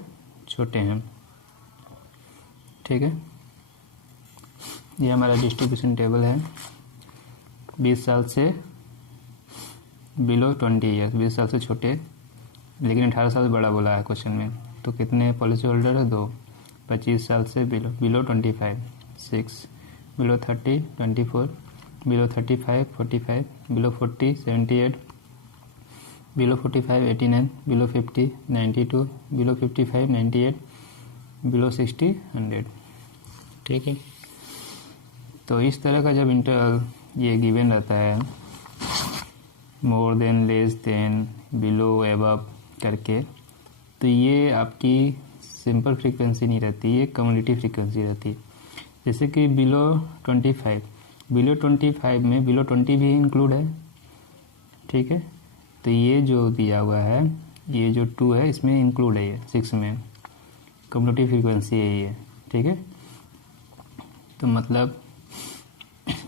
छोटे हैं, ठीक है। ये हमारा डिस्ट्रीब्यूशन टेबल है। 20 साल से बिलो 20 ईयर्स, 20 साल से छोटे लेकिन 18 साल से बड़ा बोला है क्वेश्चन में, तो कितने पॉलिसी होल्डर है 2। 25 साल से below 25 6, below 30 24, below 35 45, below 40 78, below 45 89, below 50 92, below 55 98, below 60 100, ठीक है। तो इस तरह का जब इंटरवल ये गिवन रहता है, more than less than below above करके, तो ये आपकी सिंपल फ्रीक्वेंसी नहीं रहती, ये कम्युनिटी फ्रीक्वेंसी रहती है। जैसे कि बिलो 25, बिलो 25 में बिलो 20 भी इंक्लूड है, ठीक है। तो ये जो दिया हुआ है, ये जो 2 है इसमें इंक्लूड है, ये 6 में कम्युनिटी फ्रीक्वेंसी है ये, ठीक है। तो मतलब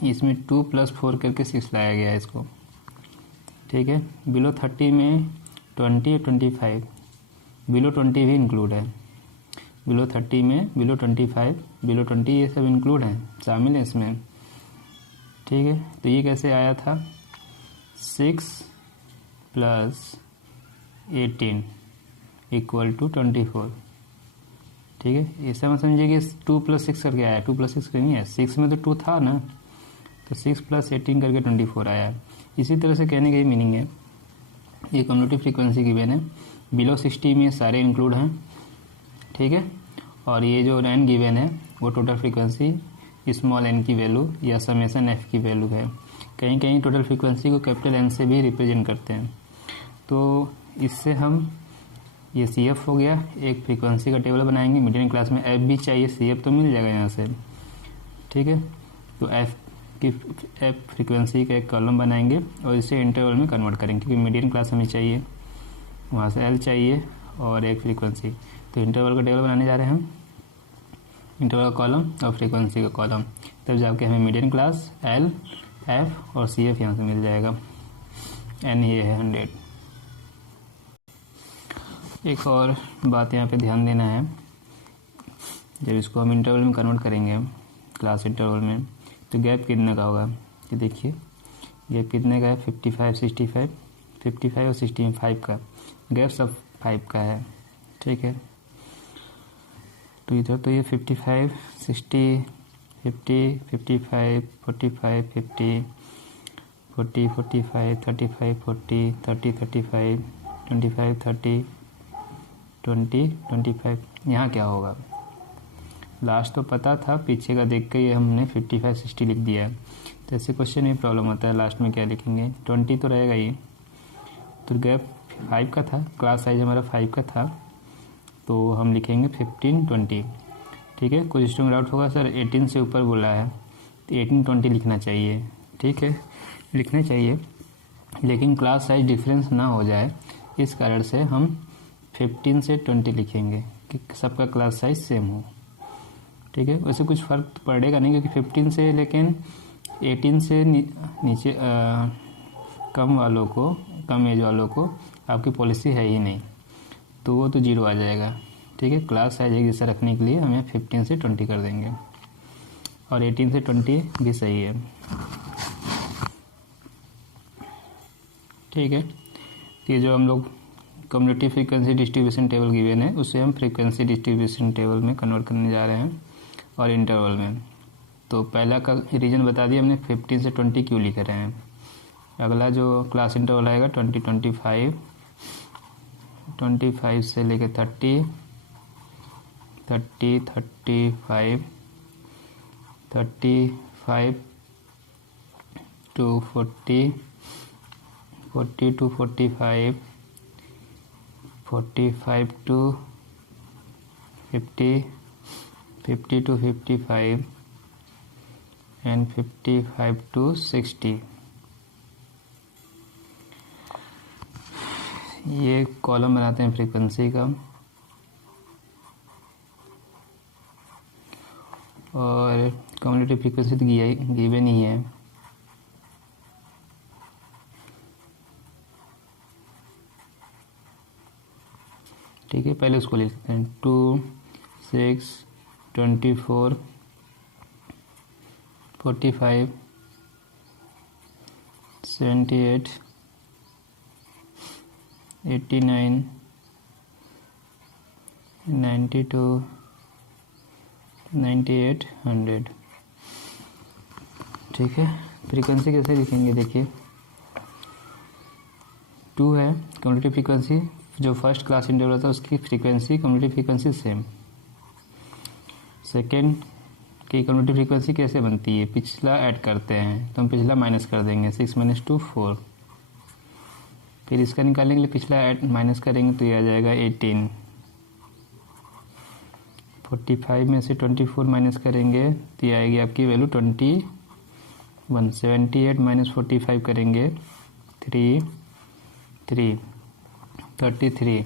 इसमें 2 + 4 करके 6 लाया गया है इसको, ठीक है। बिलो 30 में 20 और 25, बिलो 20 भी इंक्लूड है। बिलो 30 में बिलो 25 बिलो 20 ये सब इंक्लूड हैं, शामिल है इसमें, ठीक है। तो ये कैसे आया था, 6 + 18 = 24, ठीक है। ऐसा मत समझिए कि 2 + 6 करके आया, 2 + 6 नहीं है, 6 में तो 2 था ना, तो 6 + 18 करके 24 आया। इसी तरह से कहने का ही मीनिंग है, ये कम्युनिटी फ्रीक्वेंसी गिवन है, बिलो 60 में सारे इंक्लूड हैं, ठीक है। और ये जो n गिवन है वो टोटल फ्रीक्वेंसी स्मॉल n की वैल्यू या समेशन f की वैल्यू है। कहीं कहीं टोटल फ्रीक्वेंसी को कैपिटल N से भी रिप्रेजेंट करते हैं। तो इससे हम ये CF हो गया, एक फ्रीक्वेंसी का टेबल बनाएंगे। मीडियन क्लास में F भी चाहिए, CF तो मिल जाएगा यहाँ से, ठीक है। तो F की एफ फ्रीक्वेंसी का एक कॉलम बनाएंगे और इसे इंटरवल में कन्वर्ट करेंगे, क्योंकि मीडियन क्लास हमें चाहिए, वहाँ से एल चाहिए और एक फ्रीक्वेंसी। तो इंटरवल का टेबल बनाने जा रहे हैं हम, इंटरवल का कॉलम और फ्रीक्वेंसी का कॉलम, तब जाके हमें मीडियन क्लास एल, एफ और सी एफ यहाँ से मिल जाएगा। एन ये है 100। एक और बात यहाँ पे ध्यान देना है, जब इसको हम इंटरवल में कन्वर्ट करेंगे क्लास इंटरवल में, तो गैप कितने का होगा, ये देखिए गैप कितने का है, 55, 65, 55 और 65 का गैप सब 5 का है, ठीक है। तो इधर तो ये 55, 60, 50, 55, 45, 50, 40, 45, 35, 40, 30, 35, 25, 30, 20, 25, यहाँ क्या होगा, लास्ट तो पता था, पीछे का देख के ये हमने 55, 60 लिख दिया है। तो ऐसे क्वेश्चन में प्रॉब्लम होता है, लास्ट में क्या लिखेंगे, 20 तो रहेगा ही, तो गैप 5 का था, क्लास साइज हमारा 5 का था, तो हम लिखेंगे 15, 20, ठीक है। कुछ स्टूडेंट डाउट होगा सर 18 से ऊपर बोला है, तो 18, 20 लिखना चाहिए, ठीक है, लिखने चाहिए, लेकिन क्लास साइज डिफरेंस ना हो जाए इस कारण से हम 15 से 20 लिखेंगे कि सबका क्लास साइज सेम हो, ठीक है। वैसे कुछ फ़र्क पड़ेगा नहीं, क्योंकि 15 से लेकिन 18 से नीचे कम वालों को, कम एज वालों को आपकी पॉलिसी है ही नहीं, तो वो तो 0 आ जाएगा, ठीक है। क्लास साइज एक जैसा रखने के लिए हमें 15 से 20 कर देंगे, और 18 से 20 भी सही है, ठीक है। ये जो हम लोग community frequency distribution table given है, उसे हम फ्रीक्वेंसी डिस्ट्रीब्यूशन टेबल में कन्वर्ट करने जा रहे हैं और इंटरवल में। तो पहला का रीजन बता दिया हमने, 15 से 20 क्यों लिख रहे हैं। अगला जो क्लास इंटरवल आएगा 20, 25, 25 से लेकर 30, 30, 35, 35 to 40, 40 to 45, 45 to 50, 50 to 55 and 55 to 60। ये कॉलम बनाते हैं फ्रीक्वेंसी का, और कम्युनिटी फ्रीक्वेंसी तो गिवन ही है, ठीक है। पहले उसको लिखते हैं 2, 6, 24, 45, 78, 89, 92, 98, 100, ठीक है। फ्रीक्वेंसी कैसे लिखेंगे, देखिए 2 है कम्युनिटी फ्रीक्वेंसी, जो फर्स्ट क्लास इंटरवल था उसकी frequency community frequency same. Second की कम्युनिटी फ्रीक्वेंसी कैसे बनती है, पिछला ऐड करते हैं तो हम पिछला माइनस कर देंगे, 6 - 2 4, फिर इसका निकालने के लिए पिछला ऐड माइनस करेंगे तो ये आ जाएगा 18। 45 में से 24 माइनस करेंगे तो ये आएगी आपकी वैल्यू 21। 78 - 45 करेंगे 3, 33,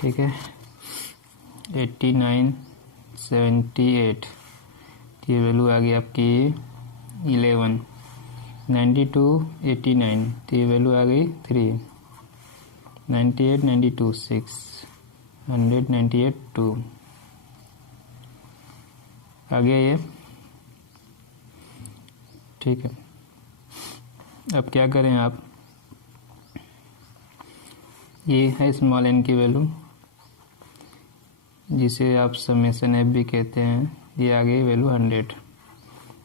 ठीक है। 89, 78, ये वैल्यू आ गई आपकी 11। 92, 89, तो ये वैल्यू आ गई 3। 98, 92, 6, 100, 98, 2 आ गया ये, ठीक है। अब क्या करें आप, ये है स्मॉल n की वैल्यू, जिसे आप समेशन f भी कहते हैं, ये आ गई वैल्यू 100।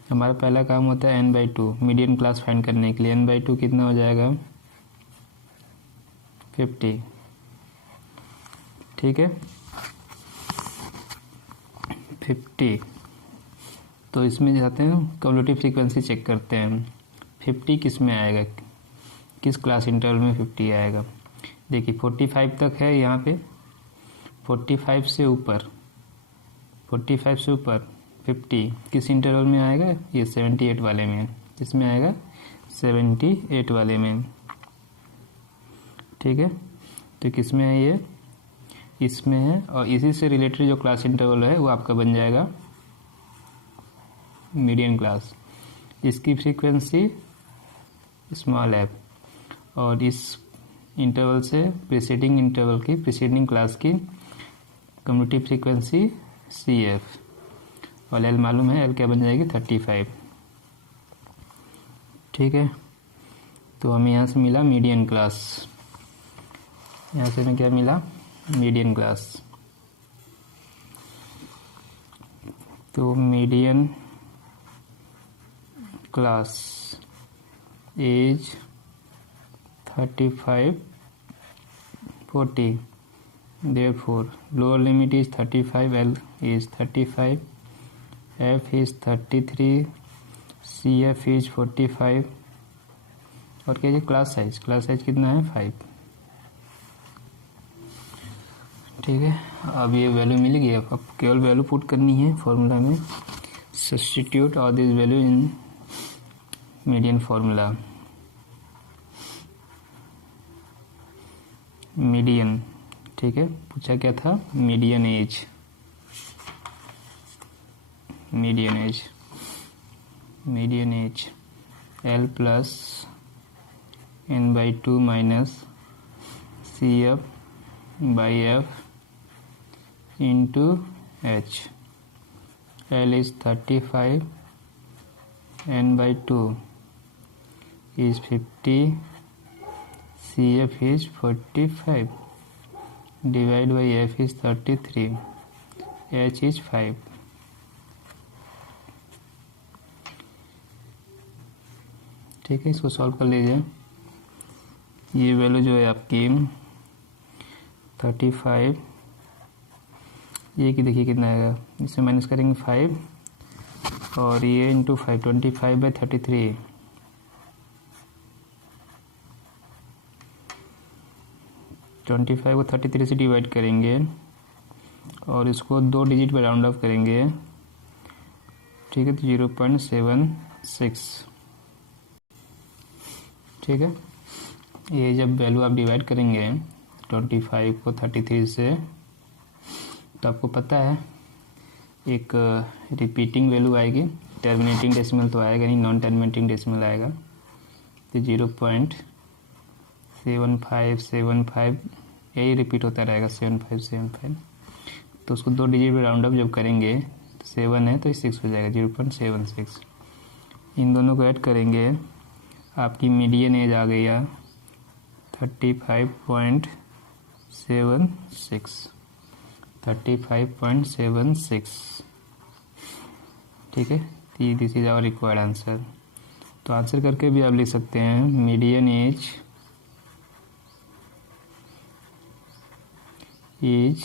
हमारा पहला काम होता है n/2 मीडियन क्लास फाइंड करने के लिए। n/2 कितना हो जाएगा 50, ठीक है 50। तो इसमें जाते हैं कम्युनिटी फ्रीक्वेंसी चेक करते हैं, 50 किस में आएगा, किस क्लास इंटरवल में 50 आएगा। देखिए 45 तक है यहाँ पे, 45 से ऊपर 50 किस इंटरवल में आएगा? ये 78 वाले में। किसमें आएगा? 78 वाले में। ठीक है, तो किस में है? ये इसमें है। और इसी से रिलेटेड जो क्लास इंटरवल है वो आपका बन जाएगा मीडियन क्लास। इसकी फ्रीक्वेंसी स्मॉल f, और इस इंटरवल से प्रीसीडिंग इंटरवल की प्रीसीडिंग क्लास की कम्यूटेटिव फ्रीक्वेंसी CF, और L मालूम है, L क्या बन जाएगी? 35। ठीक है, तो हमें यहाँ से मिला मीडियन क्लास। यहाँ से हमें क्या मिला? Median class. तो median class as 35, 40, therefore lower limit is 35, L is 35, F is 33, CF is 45, और क्या है? क्लास साइज कितना है? 5। ठीक है, अब ये वैल्यू मिल गई। अब केवल वैल्यू पुट करनी है फॉर्मूला में। Substitute all this value in median formula. Median, ठीक है, पूछा क्या था? Median age. L plus n/2 minus CF by F into H. L is 35, n/2 is 50, CF is 45, divide by F is 33, H is 5. ठीक है, इसको solve कर लीजिए। ये वैल्यू जो है आपकी 35, ये कि देखिए कितना आएगा, इसमें माइनस करेंगे 5, और ये इंटू 5, 25/33। को 33 से डिवाइड करेंगे और इसको 2 डिजिट पर राउंड ऑफ करेंगे। ठीक है, तो 0.76। ठीक है, ये जब वैल्यू आप डिवाइड करेंगे 25 को 33 से, तो आपको पता है एक रिपीटिंग वैल्यू आएगी। टर्मिनेटिंग डेसिमल तो आएगा नहीं, नॉन टर्मिनेटिंग डेसिमल आएगा। तो 0.7575 यही रिपीट होता रहेगा, 7575। तो उसको 2 डिजिट में राउंड अप जब करेंगे तो 7 है तो 6 हो जाएगा, 0.76। इन दोनों को ऐड करेंगे, आपकी मीडियन एज आ गई 35.76। 35.76। ठीक है, this is our required answer. तो आंसर करके भी आप लिख सकते हैं मीडियन एज इज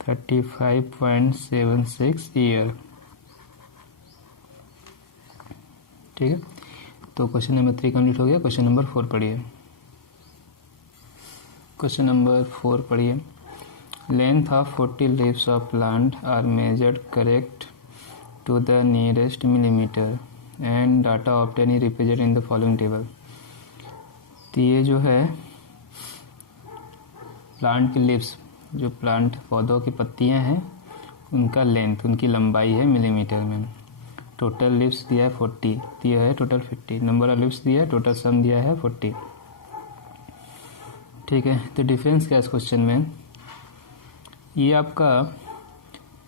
35.76 ईयर। ठीक है, तो क्वेश्चन नंबर 3 कंप्लीट हो गया। क्वेश्चन नंबर 4 पढ़िए। क्वेश्चन नंबर 4 पढ़िए। Length of 40 leaves of plant are measured correct to the nearest millimeter and data obtained is represented in the following table। तो ये जो है प्लांट की लीव्स, जो प्लांट पौधों की पत्तियां हैं, उनका लेंथ, उनकी लंबाई है मिलीमीटर में। टोटल लीव्स दिया है 40, दिया है टोटल 50, नंबर ऑफ लीव्स दिया है, टोटल सम दिया है 40। ठीक है, तो डिफरेंस क्या है इस क्वेश्चन में? ये आपका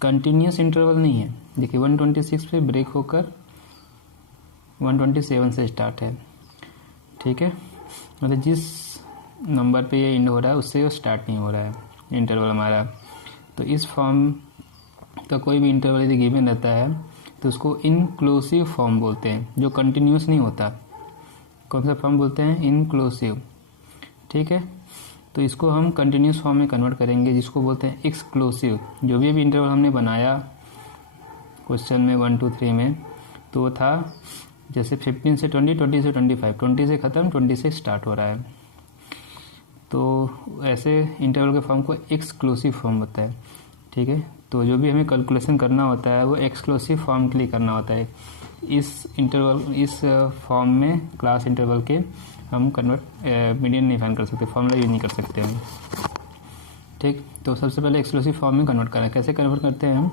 कंटिन्यूस इंटरवल नहीं है। देखिए 126 पे ब्रेक होकर 127 से स्टार्ट है। ठीक है, मतलब जिस नंबर पे ये एंड हो रहा है उससे वो स्टार्ट नहीं हो रहा है इंटरवल हमारा। तो इस फॉर्म का कोई भी इंटरवल यदि गिवन रहता है तो उसको इनक्लूसिव फॉर्म बोलते हैं, जो कंटिन्यूस नहीं होता। कौन सा फॉर्म बोलते हैं? इनक्लूसिव। ठीक है, तो इसको हम कंटिन्यूस फॉर्म में कन्वर्ट करेंगे, जिसको बोलते हैं एक्सक्लूसिव। जो भी इंटरवल हमने बनाया क्वेश्चन में 1 2 3 में, तो वो था जैसे 15 से 20, 20 से 25, 20 से ख़त्म, 20 से स्टार्ट हो रहा है। तो ऐसे इंटरवल के फॉर्म को एक्सक्लूसिव फॉर्म होता है। ठीक है, तो जो भी हमें कैलकुलेशन करना होता है वो एक्सक्लूसिव फॉर्म के लिए करना होता है। इस फॉर्म में क्लास इंटरवल के हम कन्वर्ट मीडियन नहीं फाइंड कर सकते, फॉर्मूला यूज नहीं कर सकते हम। ठीक, तो सबसे पहले एक्सक्लूसिव फॉर्म में कन्वर्ट करना है। कैसे कन्वर्ट करते हैं हम?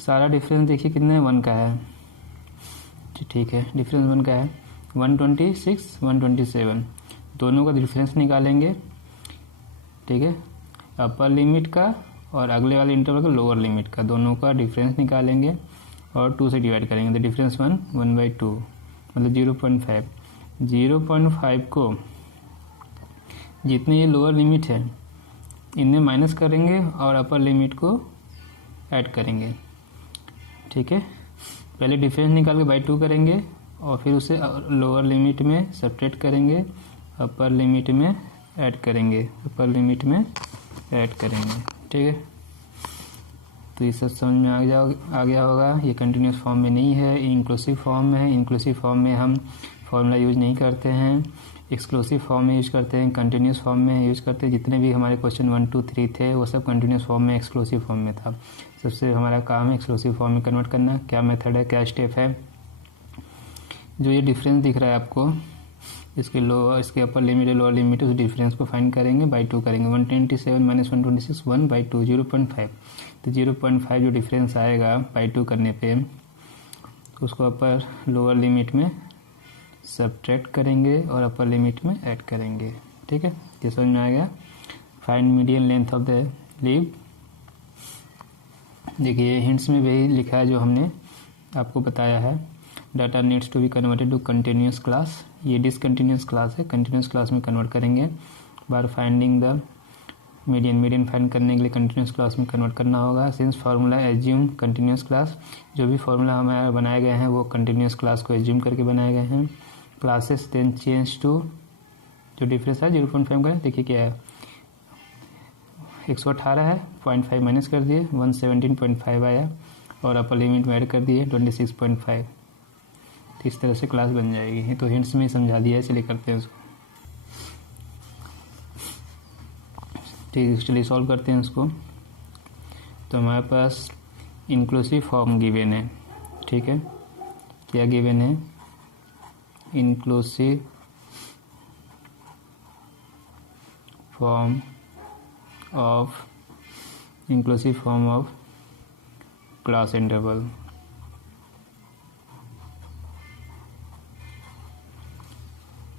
सारा डिफरेंस देखिए कितने 1 का है। ठीक है, डिफरेंस 1 का है। 126 127 दोनों का डिफरेंस निकालेंगे। ठीक है, अपर लिमिट का और अगले वाले इंटरवल का लोअर लिमिट का, दोनों का डिफरेंस निकालेंगे और 2 से डिवाइड करेंगे। तो डिफरेंस 1/2 मतलब 0.5। 0.5 को जितने ये लोअर लिमिट है इनमें माइनस करेंगे और अपर लिमिट को ऐड करेंगे। ठीक है, पहले डिफरेंस निकाल के बाई 2 करेंगे और फिर उसे लोअर लिमिट में सब्ट्रैक्ट करेंगे, अपर लिमिट में ऐड करेंगे, अपर लिमिट में ऐड करेंगे। ठीक है, तो ये सब समझ में आ गया होगा। ये कंटिन्यूस फॉर्म में नहीं है, इंक्लूसिव फॉर्म में है। इंक्लूसिव फॉर्म में हम फॉर्मूला यूज नहीं करते हैं, एक्सक्लूसिव फॉर्म में यूज करते हैं, कंटिन्यूस फॉर्म में यूज करते हैं। जितने भी हमारे क्वेश्चन 1 2 3 थे वो सब कंटिन्यूस फॉर्म में, एक्सक्लूसिव फॉर्म में था। सबसे हमारा काम है एक्सक्लूसिव फॉर्म में कन्वर्ट करना। क्या मेथड है, क्या स्टेप है? जो ये डिफरेंस दिख रहा है आपको, इसके अपर लिमिट है, लोअर लिमिट है, उस डिफरेंस को फाइंड करेंगे, बाई 2 करेंगे। 127 माइनस 126 1/2 0.5। तो 0.5 जो डिफरेंस आएगा बाई 2 करने पे उसको अपर लोअर लिमिट में सब्ट्रैक्ट करेंगे और अपर लिमिट में ऐड करेंगे। ठीक है, ये समझ में आ गया। Find median length of the leave. देखिए हिंट्स में वही लिखा है जो हमने आपको बताया है। Data needs to be converted to continuous class. ये डिसकंटिन्यूस क्लास है, कंटिन्यूस क्लास में कन्वर्ट करेंगे। बार फाइंडिंग द मीडियन फाइंड करने के लिए कंटिन्यूस क्लास में कन्वर्ट करना होगा। Since formula assume continuous class, जो भी फार्मूला हमारे बनाए गए हैं वो कंटिन्यूस क्लास को एज्यूम करके बनाए गए हैं। क्लासेस देन चेंज टू, जो डिफरेंस है 0.5 का, देखिए क्या है, 118 है, 0.5 माइनस कर दिए, 117.5 आया और अपर लिमिट में ऐड कर दिए 26.5। तो इस तरह से क्लास बन जाएगी। तो हिंट्स में समझा दिया है, चलिए करते हैं उसको। ठीक है, चलिए सॉल्व करते हैं इसको। तो हमारे पास इंक्लूसिव फॉर्म गिवन है। ठीक है, क्या गिवन है? Inclusive form of class interval.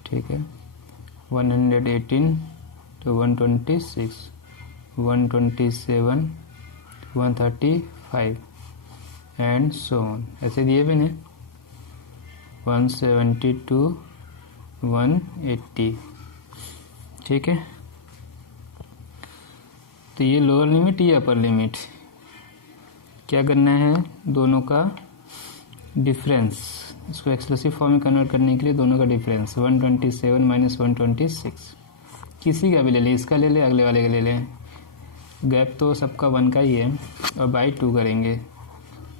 ठीक है, 118 to 126 127 135 एंड सो ऑन, ऐसे दिए हुए हैं 170 to 180। ठीक है, तो ये लोअर लिमिट, ये अपर लिमिट। क्या करना है? दोनों का डिफरेंस, इसको एक्सक्लूसिव फॉर्म में कन्वर्ट करने के लिए दोनों का डिफरेंस 127 माइनस 126, किसी का भी ले लें, इसका ले लें, अगले वाले का ले लें, गैप तो सबका 1 का ही है, और बाई 2 करेंगे।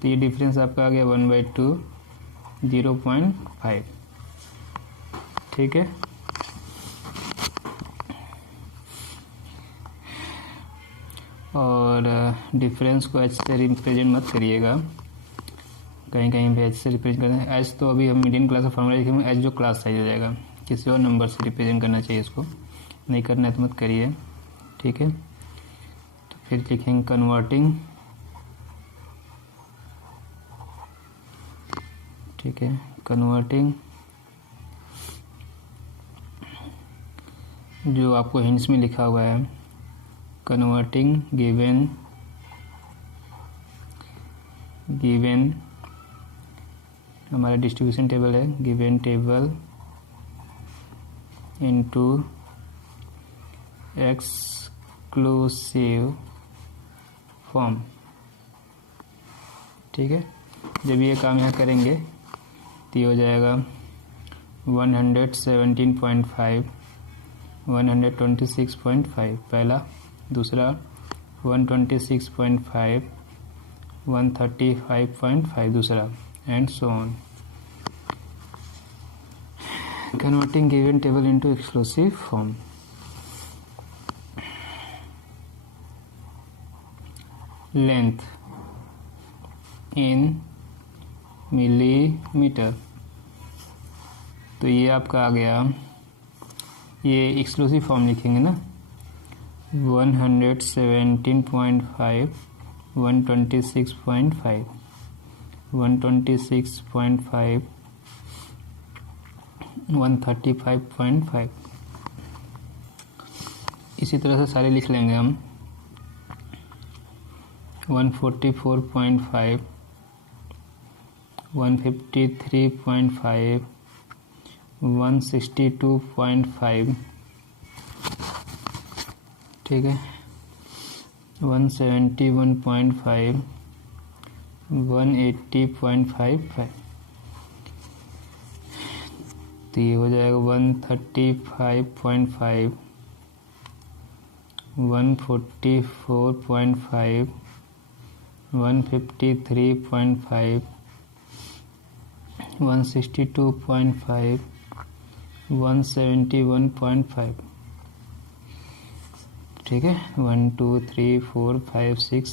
तो ये डिफरेंस आपका आ गया 1/2 0.5। ठीक है, और डिफरेंस को एच से रिप्रेजेंट मत करिएगा, कहीं कहीं पे एच से रिप्रेजेंट करना है। एच तो अभी हम मीडियम क्लास का फॉर्मूला लिखेंगे, एच जो क्लास साइज हो जाएगा, किसी और नंबर से रिप्रेजेंट करना चाहिए, इसको नहीं करना है तो मत करिए। ठीक है, तो फिर लिखेंगे कन्वर्टिंग। ठीक है, कन्वर्टिंग, जो आपको हिंट्स में लिखा हुआ है, कन्वर्टिंग गिवन हमारा डिस्ट्रीब्यूशन टेबल है, given table into exclusive form. ठीक है, जब ये काम यहाँ करेंगे तो ये हो जाएगा 117.5 126.5 पहला, दूसरा 126.5 135.5 दूसरा, and so on. Converting given table into exclusive form. Length in millimetre. तो ये आपका आ गया, ये एक्सक्लूसिव फॉर्म लिखेंगे ना, 117.5, 126.5, 126.5, 135.5। इसी तरह से सारे लिख लेंगे हम। 144.5, 153.5, 162.5, ठीक है, 171.5, 180.55। तो ये हो जाएगा 135.5, 144.5, 153.5, 162.5, 171.5। ठीक है, 1 2 3 4 5 6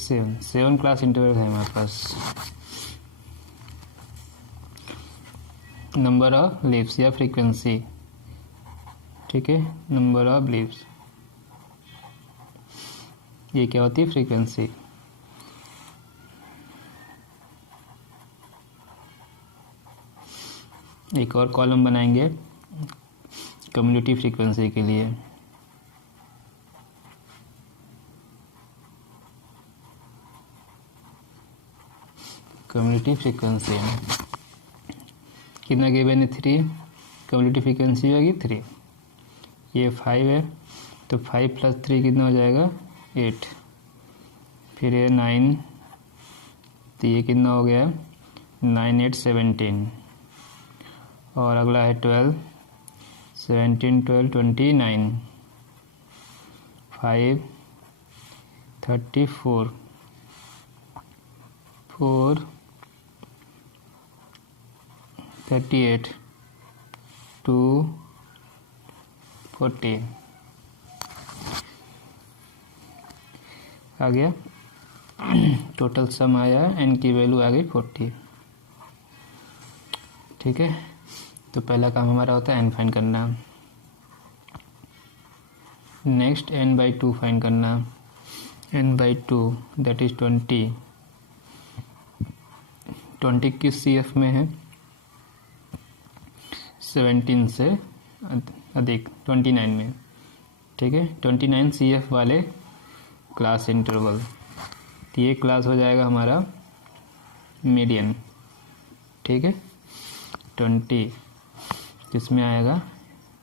7 क्लास इंटरवल है हमारे पास। नंबर ऑफ लीव्स या फ्रीक्वेंसी, ठीक है, नंबर ऑफ लीव्स, ये क्या होती है, फ्रीक्वेंसी। एक और कॉलम बनाएंगे कम्युनिटी फ्रीक्वेंसी के लिए। कम्युनिटी फ्रीक्वेंसी कितना गिवन है, 3, कम्युनिटी फ्रीक्वेंसी होगी 3, ये 5 है, तो 5 + 3 कितना हो जाएगा, 8, फिर ये 9, तो ये कितना हो गया, 9 8 17, और अगला है 12, 17 12 29, 5 34, 4 38, 2 40 आ गया। टोटल सम आया, एन की वैल्यू आ गई 40। ठीक है, तो पहला काम हमारा होता है एन फाइंड करना। नेक्स्ट n/2 फाइंड करना। n/2 that is 20। 20 किस CF में है, 17 से अधिक, 29 में। ठीक है, 29 CF वाले क्लास इंटरवल, तो ये क्लास हो जाएगा हमारा मीडियन। ठीक है, 20 किसमें आएगा,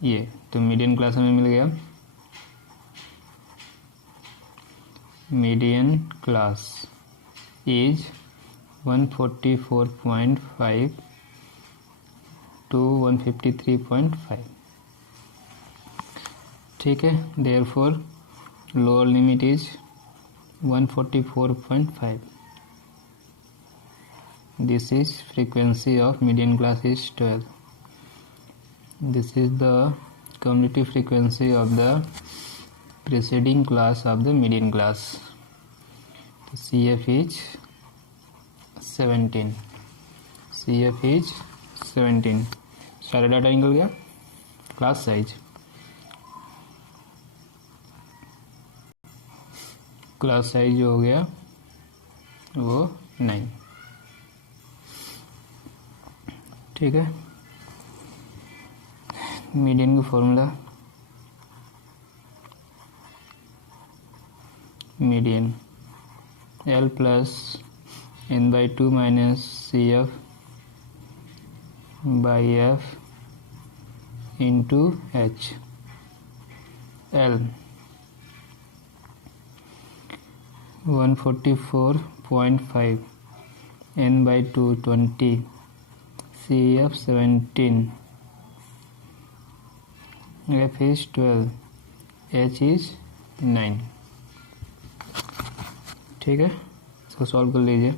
ये, तो मीडियन क्लास हमें मिल गया। Median class is 144.5 to 153.5। ठीक है, therefore lower limit is 144.5। This is frequency of median class is 12। This is the community frequency of the preceding class of the median class। तो CF is 17। CF is 17। सारा data निकल गया। Class size, class size जो हो गया वो 9। ठीक है, मीडियन का formula, median L plus n/2 minus CF by F into H। L 144.5, n/2 20, CF 17, F is 12, H is 9। ठीक है, इसको सॉल्व कर लीजिए।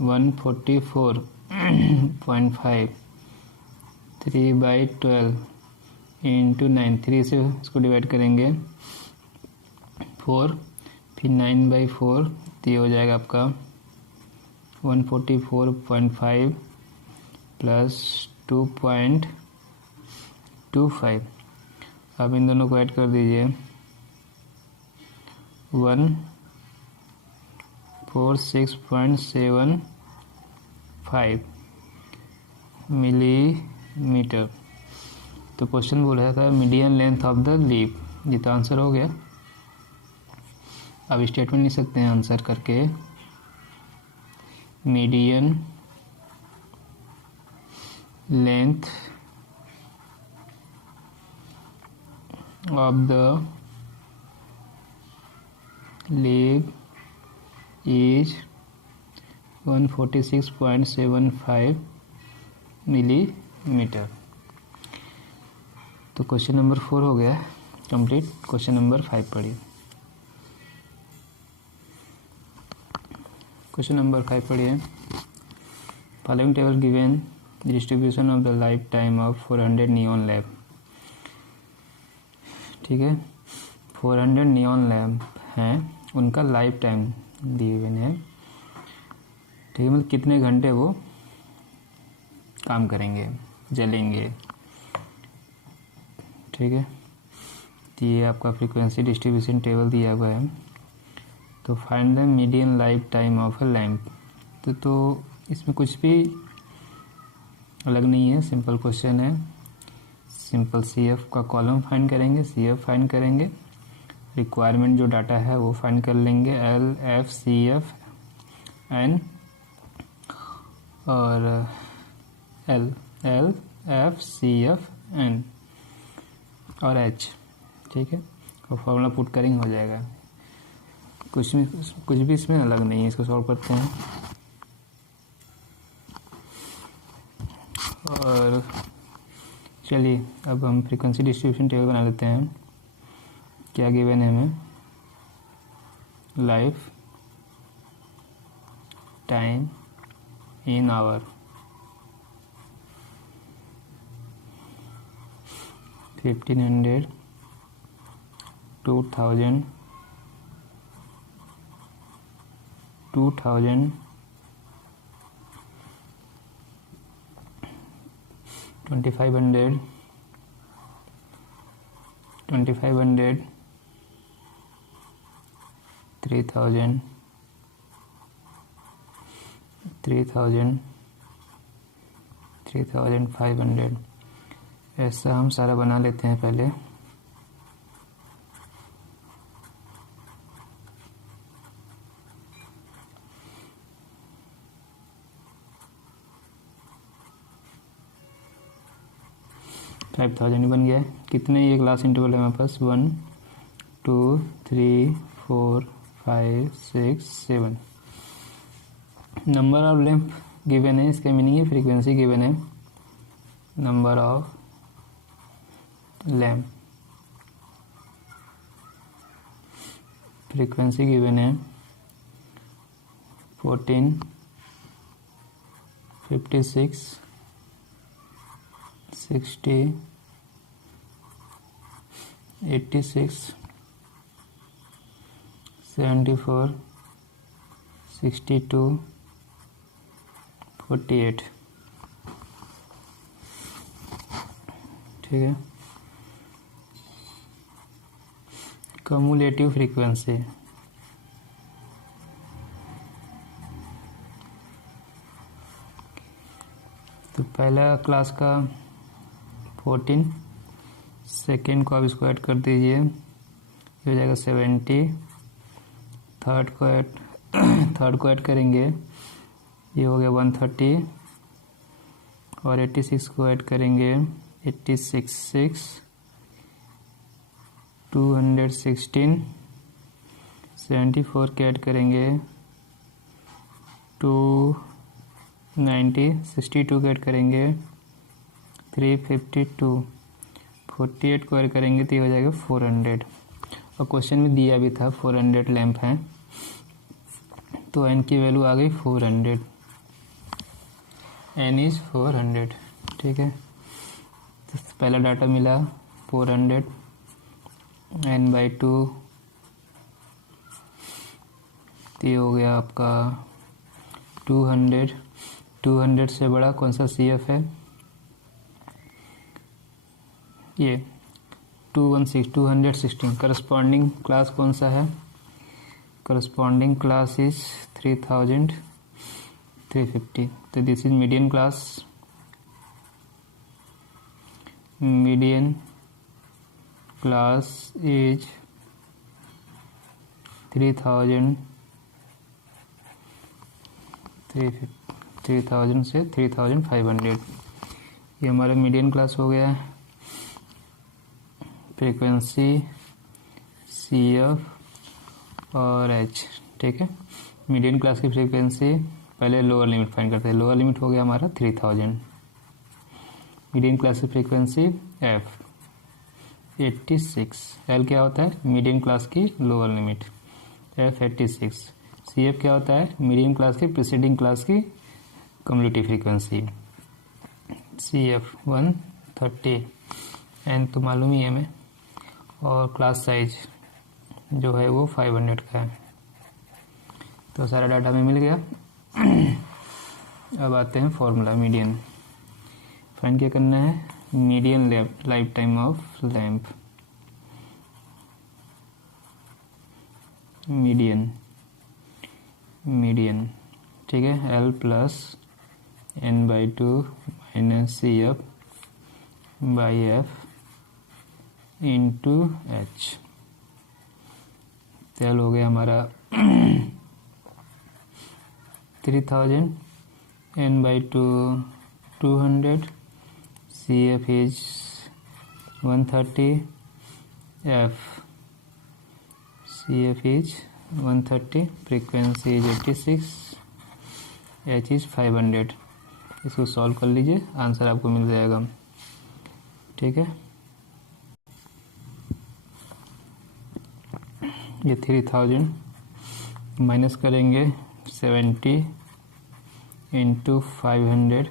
144.5 3/12 इंटू 9, 3 से इसको डिवाइड करेंगे, 4, फिर 9/4, तो ये हो जाएगा आपका 144.5 प्लस 2.25। अब इन दोनों को ऐड कर दीजिए, 146.75 मिलीमीटर। तो क्वेश्चन बोल रहा था median length of the leaf, ये तो आंसर हो गया। अब स्टेटमेंट लिख सकते हैं आंसर करके, median length of the leaf is 146.75 millimetre. तो क्वेश्चन नंबर 4 हो गया कंप्लीट। क्वेश्चन नंबर 5 पढ़िए। क्वेश्चन नंबर 5 पढ़िए। Following table given distribution of the life time of 400 neon lamp. ठीक है, 400 नियॉन लैम्प हैं, उनका लाइफ टाइम गिवन है। ठीक है, मतलब कितने घंटे वो काम करेंगे, जलेंगे। ठीक है, तो ये आपका फ्रीक्वेंसी डिस्ट्रीब्यूशन टेबल दिया हुआ है। तो find the median life time of a lamp. तो इसमें कुछ भी अलग नहीं है, सिंपल क्वेश्चन है। सिंपल CF का कॉलम फाइंड करेंगे, CF फाइंड करेंगे, रिक्वायरमेंट जो डाटा है वो फाइंड कर लेंगे, LFCF N और LFCF N और H। ठीक है, और फॉर्मूला पुट करेंगे, हो जाएगा। कुछ भी इसमें अलग नहीं है। इसको सॉल्व करते हैं और चलिए अब हम फ्रीक्वेंसी डिस्ट्रीब्यूशन टेबल बना लेते हैं। क्या गिवन है हमें, लाइफ टाइम इन आवर, 1500, 2000, 2500, 2500, 3000, 3000, 3500। ऐसा हम सारा बना लेते हैं पहले। फाइव 5000 बन गया। कितने ये क्लास इंटरवल है हमारे पास, 1 2 3 4 5 6 7। नंबर ऑफ लैम्प गिवन है, इसका मीनिंग है फ्रीक्वेंसी गिवन है, number of lamp, frequency given है 14, 56, 60, 86, 74, 62, 48। ठीक है, कम्युलेटिव फ्रीक्वेंसी, तो पहला क्लास का 14, सेकेंड को आप इसको ऐड कर दीजिए, ये हो जाएगा 70, थर्ड को ऐड करेंगे, ये हो गया 130, और 86 को ऐड करेंगे, 86, 216, 74 के ऐड करेंगे, 290, 62 के ऐड करेंगे, 352, 48 को ऐड करेंगे तो ये हो जाएगा 400। और क्वेश्चन में दिया भी था 400 लैंप हैं, तो n की वैल्यू आ गई 400, n इज 400। ठीक है, तो पहला डाटा मिला 400, n/2 तो ये हो गया आपका 200। 200 से बड़ा कौन सा CF है? ये 216 करस्पॉन्डिंग क्लास कौन सा है? Corresponding class is 3350। तो this is median class. Median class is 3000 से 3500। ये हमारा मीडियन क्लास हो गया। फ्रीक्वेंसी CF और H, ठीक है। मीडियन क्लास की फ्रीक्वेंसी, पहले लोअर लिमिट फाइंड करते हैं। लोअर लिमिट हो गया हमारा 3000। मीडियन क्लास की फ्रीक्वेंसी F 86। L क्या होता है? मीडियन क्लास की लोअर लिमिट F 86। CF क्या होता है? मीडियन क्लास की प्रीसीडिंग क्लास की कम्युलेटिव फ्रीक्वेंसी CF 130। एन तो मालूम ही है हमें। और क्लास साइज जो है वो 500 का है। तो सारा डाटा हमें मिल गया। अब आते हैं फॉर्मूला मीडियन। फाइंड क्या करना है? Median life time of lamp. Median, ठीक है। L plus N/2 minus CF by F into H। L हो गया हमारा 3000, N/2 200, CF is 130, CF is 130, frequency is 86, H is 500। इसको सॉल्व कर लीजिए, आंसर आपको मिल जाएगा, ठीक है। ये 3000 माइनस करेंगे 70 इंटू 500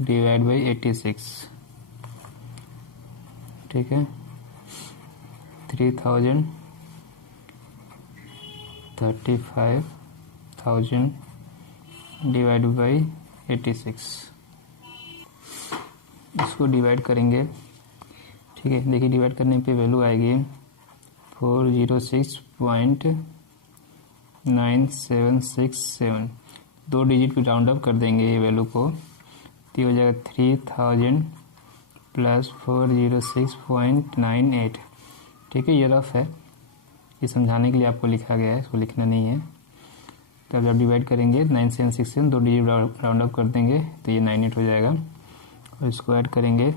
डिवाइड बाई 86, ठीक है। 3000 35,000 डिवाइड बाई 86, इसको डिवाइड करेंगे, ठीक है। देखिए डिवाइड करने पे वैल्यू आएगी 406.9767। 2 डिजिट पे राउंड अप कर देंगे ये वैल्यू को, तो हो जाएगा 3000 प्लस 406.98, ठीक है। ये रफ है, ये समझाने के लिए आपको लिखा गया है, इसको लिखना नहीं है। तो अब जब डिवाइड करेंगे 9767, 2 डिजिट राउंड अप कर देंगे तो ये 98 हो जाएगा। और इसको ऐड करेंगे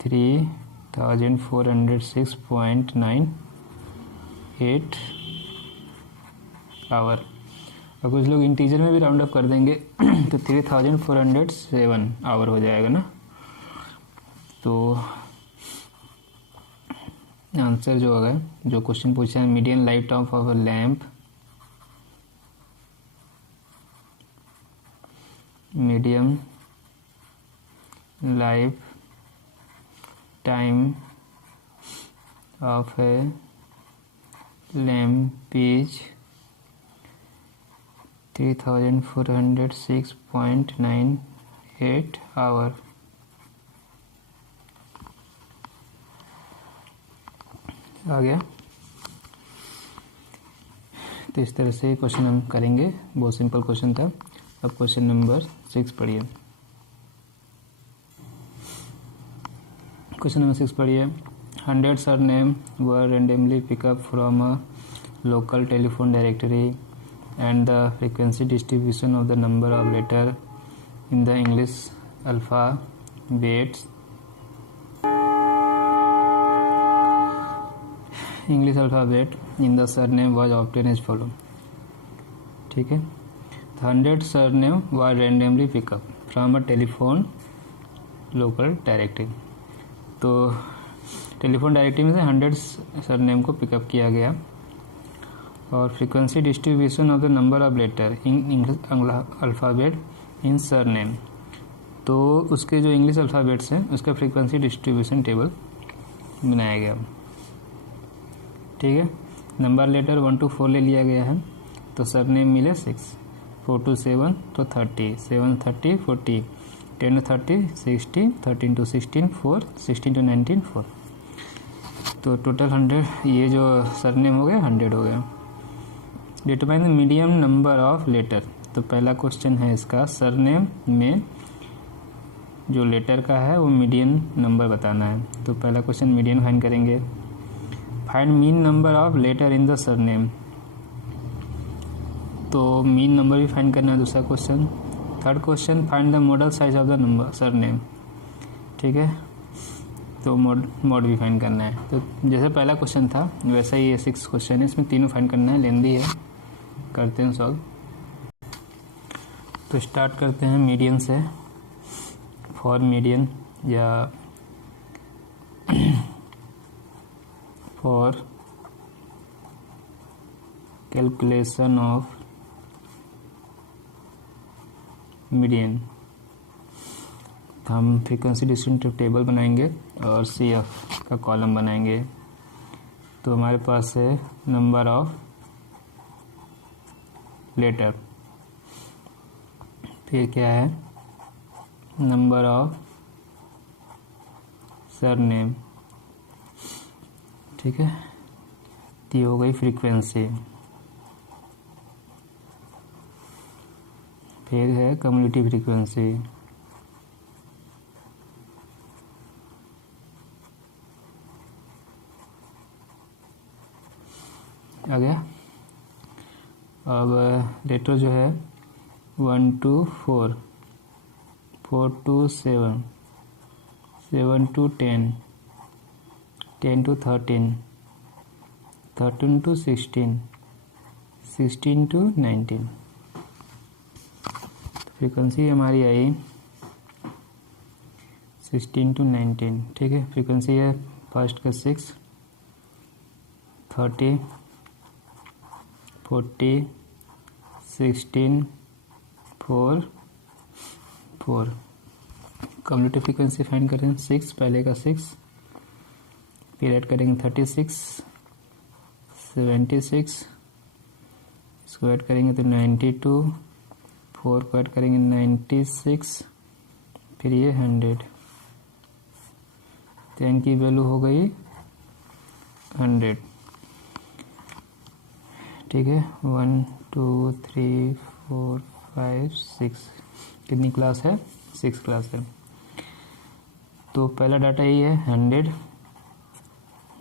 3406.98 आवर। और कुछ लोग इंटीजर में भी राउंड अप कर देंगे तो 3407 आवर हो जाएगा ना। तो आंसर जो होगा, जो क्वेश्चन पूछा है, median life time of a lamp, medium life time of A lamp is 3406.98 hour. आ गया। तो इस तरह से क्वेश्चन हम करेंगे, बहुत सिंपल क्वेश्चन था। अब क्वेश्चन नंबर 6 पढ़िए। क्वेश्चन नंबर 6 पढ़िए। 100 surname were randomly pick up from a local telephone directory and the frequency distribution of the number of letter in the English alphabet in the surname was obtained as follow, ठीक है। 100 surname were randomly pick up from a telephone local directory। तो telephone directory में से 100 surname को pick up किया गया। और frequency distribution of the number of letter in English alphabet in surname, तो उसके जो इंग्लिश अल्फ़ाबेट्स हैं उसका फ्रीक्वेंसी डिस्ट्रीब्यूशन टेबल बनाया गया, ठीक है। नंबर लेटर 1 to 4 ले लिया गया है। तो सरनेम मिले 6, 4 to 7 तो 30, 7 30 40, 10 to 30 60, 13 to 16 4, 16 to 19 4, तो टोटल 100, ये जो सरनेम हो गया 100 हो गया। Determine the medium number of letter, तो पहला क्वेश्चन है इसका, सरनेम में जो लेटर का है वो मीडियन नंबर बताना है। तो पहला क्वेश्चन मीडियन फाइंड करेंगे। Find mean number of letter in the surname, तो मीन नंबर भी फाइंड करना है दूसरा question. Third question find the modal size of the number surname, ठीक है, तो मॉड भी फाइंड करना है। तो जैसे पहला क्वेश्चन था वैसा ही ये 6 क्वेश्चन है, इसमें तीनों फाइंड करना है, लेंदी है, करते हैं सॉल्व। तो स्टार्ट करते हैं मीडियन से। फॉर मीडियन या फॉर कैलकुलेशन ऑफ मीडियन, हम फ्रीक्वेंसी डिस्ट्रीब्यूटिव टेबल बनाएंगे और CF का कॉलम बनाएंगे। तो हमारे पास है नंबर ऑफ लेटर, फिर क्या है नंबर ऑफ सरनेम, ठीक है, ये हो गई फ्रीक्वेंसी। फिर है कम्युनिटी फ्रीक्वेंसी, आ गया। अब लेटर जो है 1 to 4, 4 to 7, 7 to 10, 10 to 13, 13 to 16, 16 to 19। Frequency हमारी आई 16 to 19, ठीक है। फ्रीक्वेंसी है फर्स्ट का 6, 30, 40, 16, 4, 4। कम्युनिटी फ्रीक्वेंसी फाइंड करें 6, पहले का 6, फिर ऐड करेंगे 36, 76, इसको ऐड करेंगे तो 92, 4 को ऐड करेंगे 96, फिर ये 100, 10 की वैल्यू हो गई 100, ठीक है। 1 2 3 4 5 6, कितनी क्लास है 6 क्लास है। तो पहला डाटा ये है 100,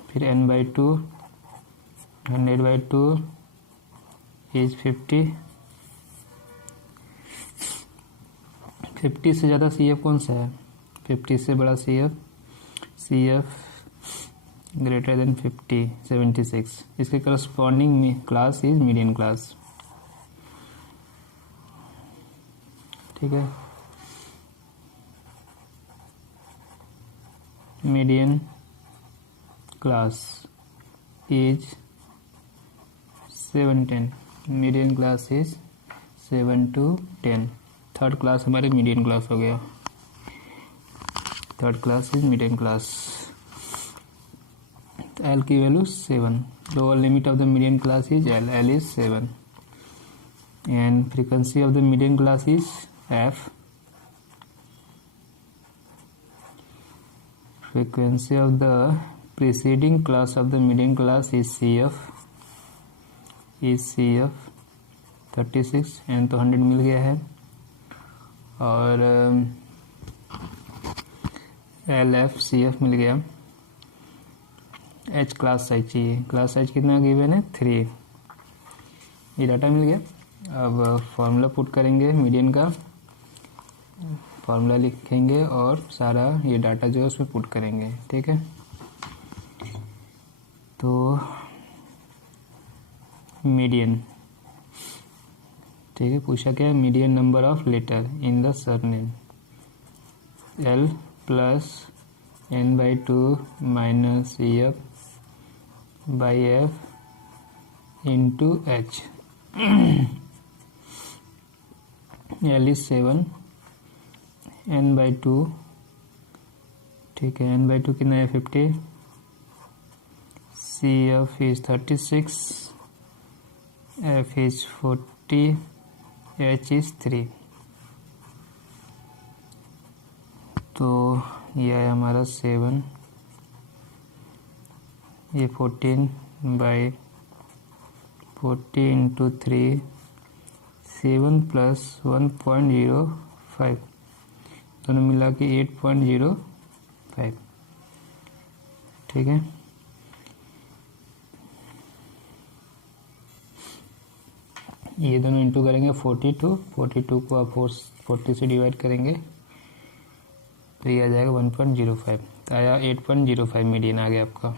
फिर n/2, 100/2 इज 50, 50 से ज़्यादा CF कौन सा है, 50 से बड़ा CF ग्रेटर देन 50, 76, इसके corresponding class is median class, ठीक है। Median class is 7 10, median class is 7 to 10। Third class हमारे मीडियन क्लास हो गया, third class is median class. L की value 7, lower limit of the median class is L is 7, and frequency of the median class is F, frequency of the preceding class of the median class is CF 36, and तो 100 मिल गया है, और LF CF मिल गया। H class size चाहिए, class size कितना given है 3, ये data मिल गया। अब फॉर्मूला पुट करेंगे मीडियन का, फॉर्मूला लिखेंगे और सारा ये डाटा जो है उसमें पुट करेंगे, ठीक है। तो मीडियन, ठीक है, पूछा क्या है median number of letter in the surname, L plus n/2 minus CF by F into H। L is 7, n/2, ठीक है, n/2 कितना है 50, CF is 36, F is 40, H is 3, तो यह है हमारा 7, ये 14/40 इंटू 3, 7 प्लस 1.05, दोनों मिला के 8.05, ठीक है। ये दोनों इंटू करेंगे 42 को आप 40 से डिवाइड करेंगे तो ये आ जाएगा 1.05, तो आया 8.05 मीडियन आ गया आपका।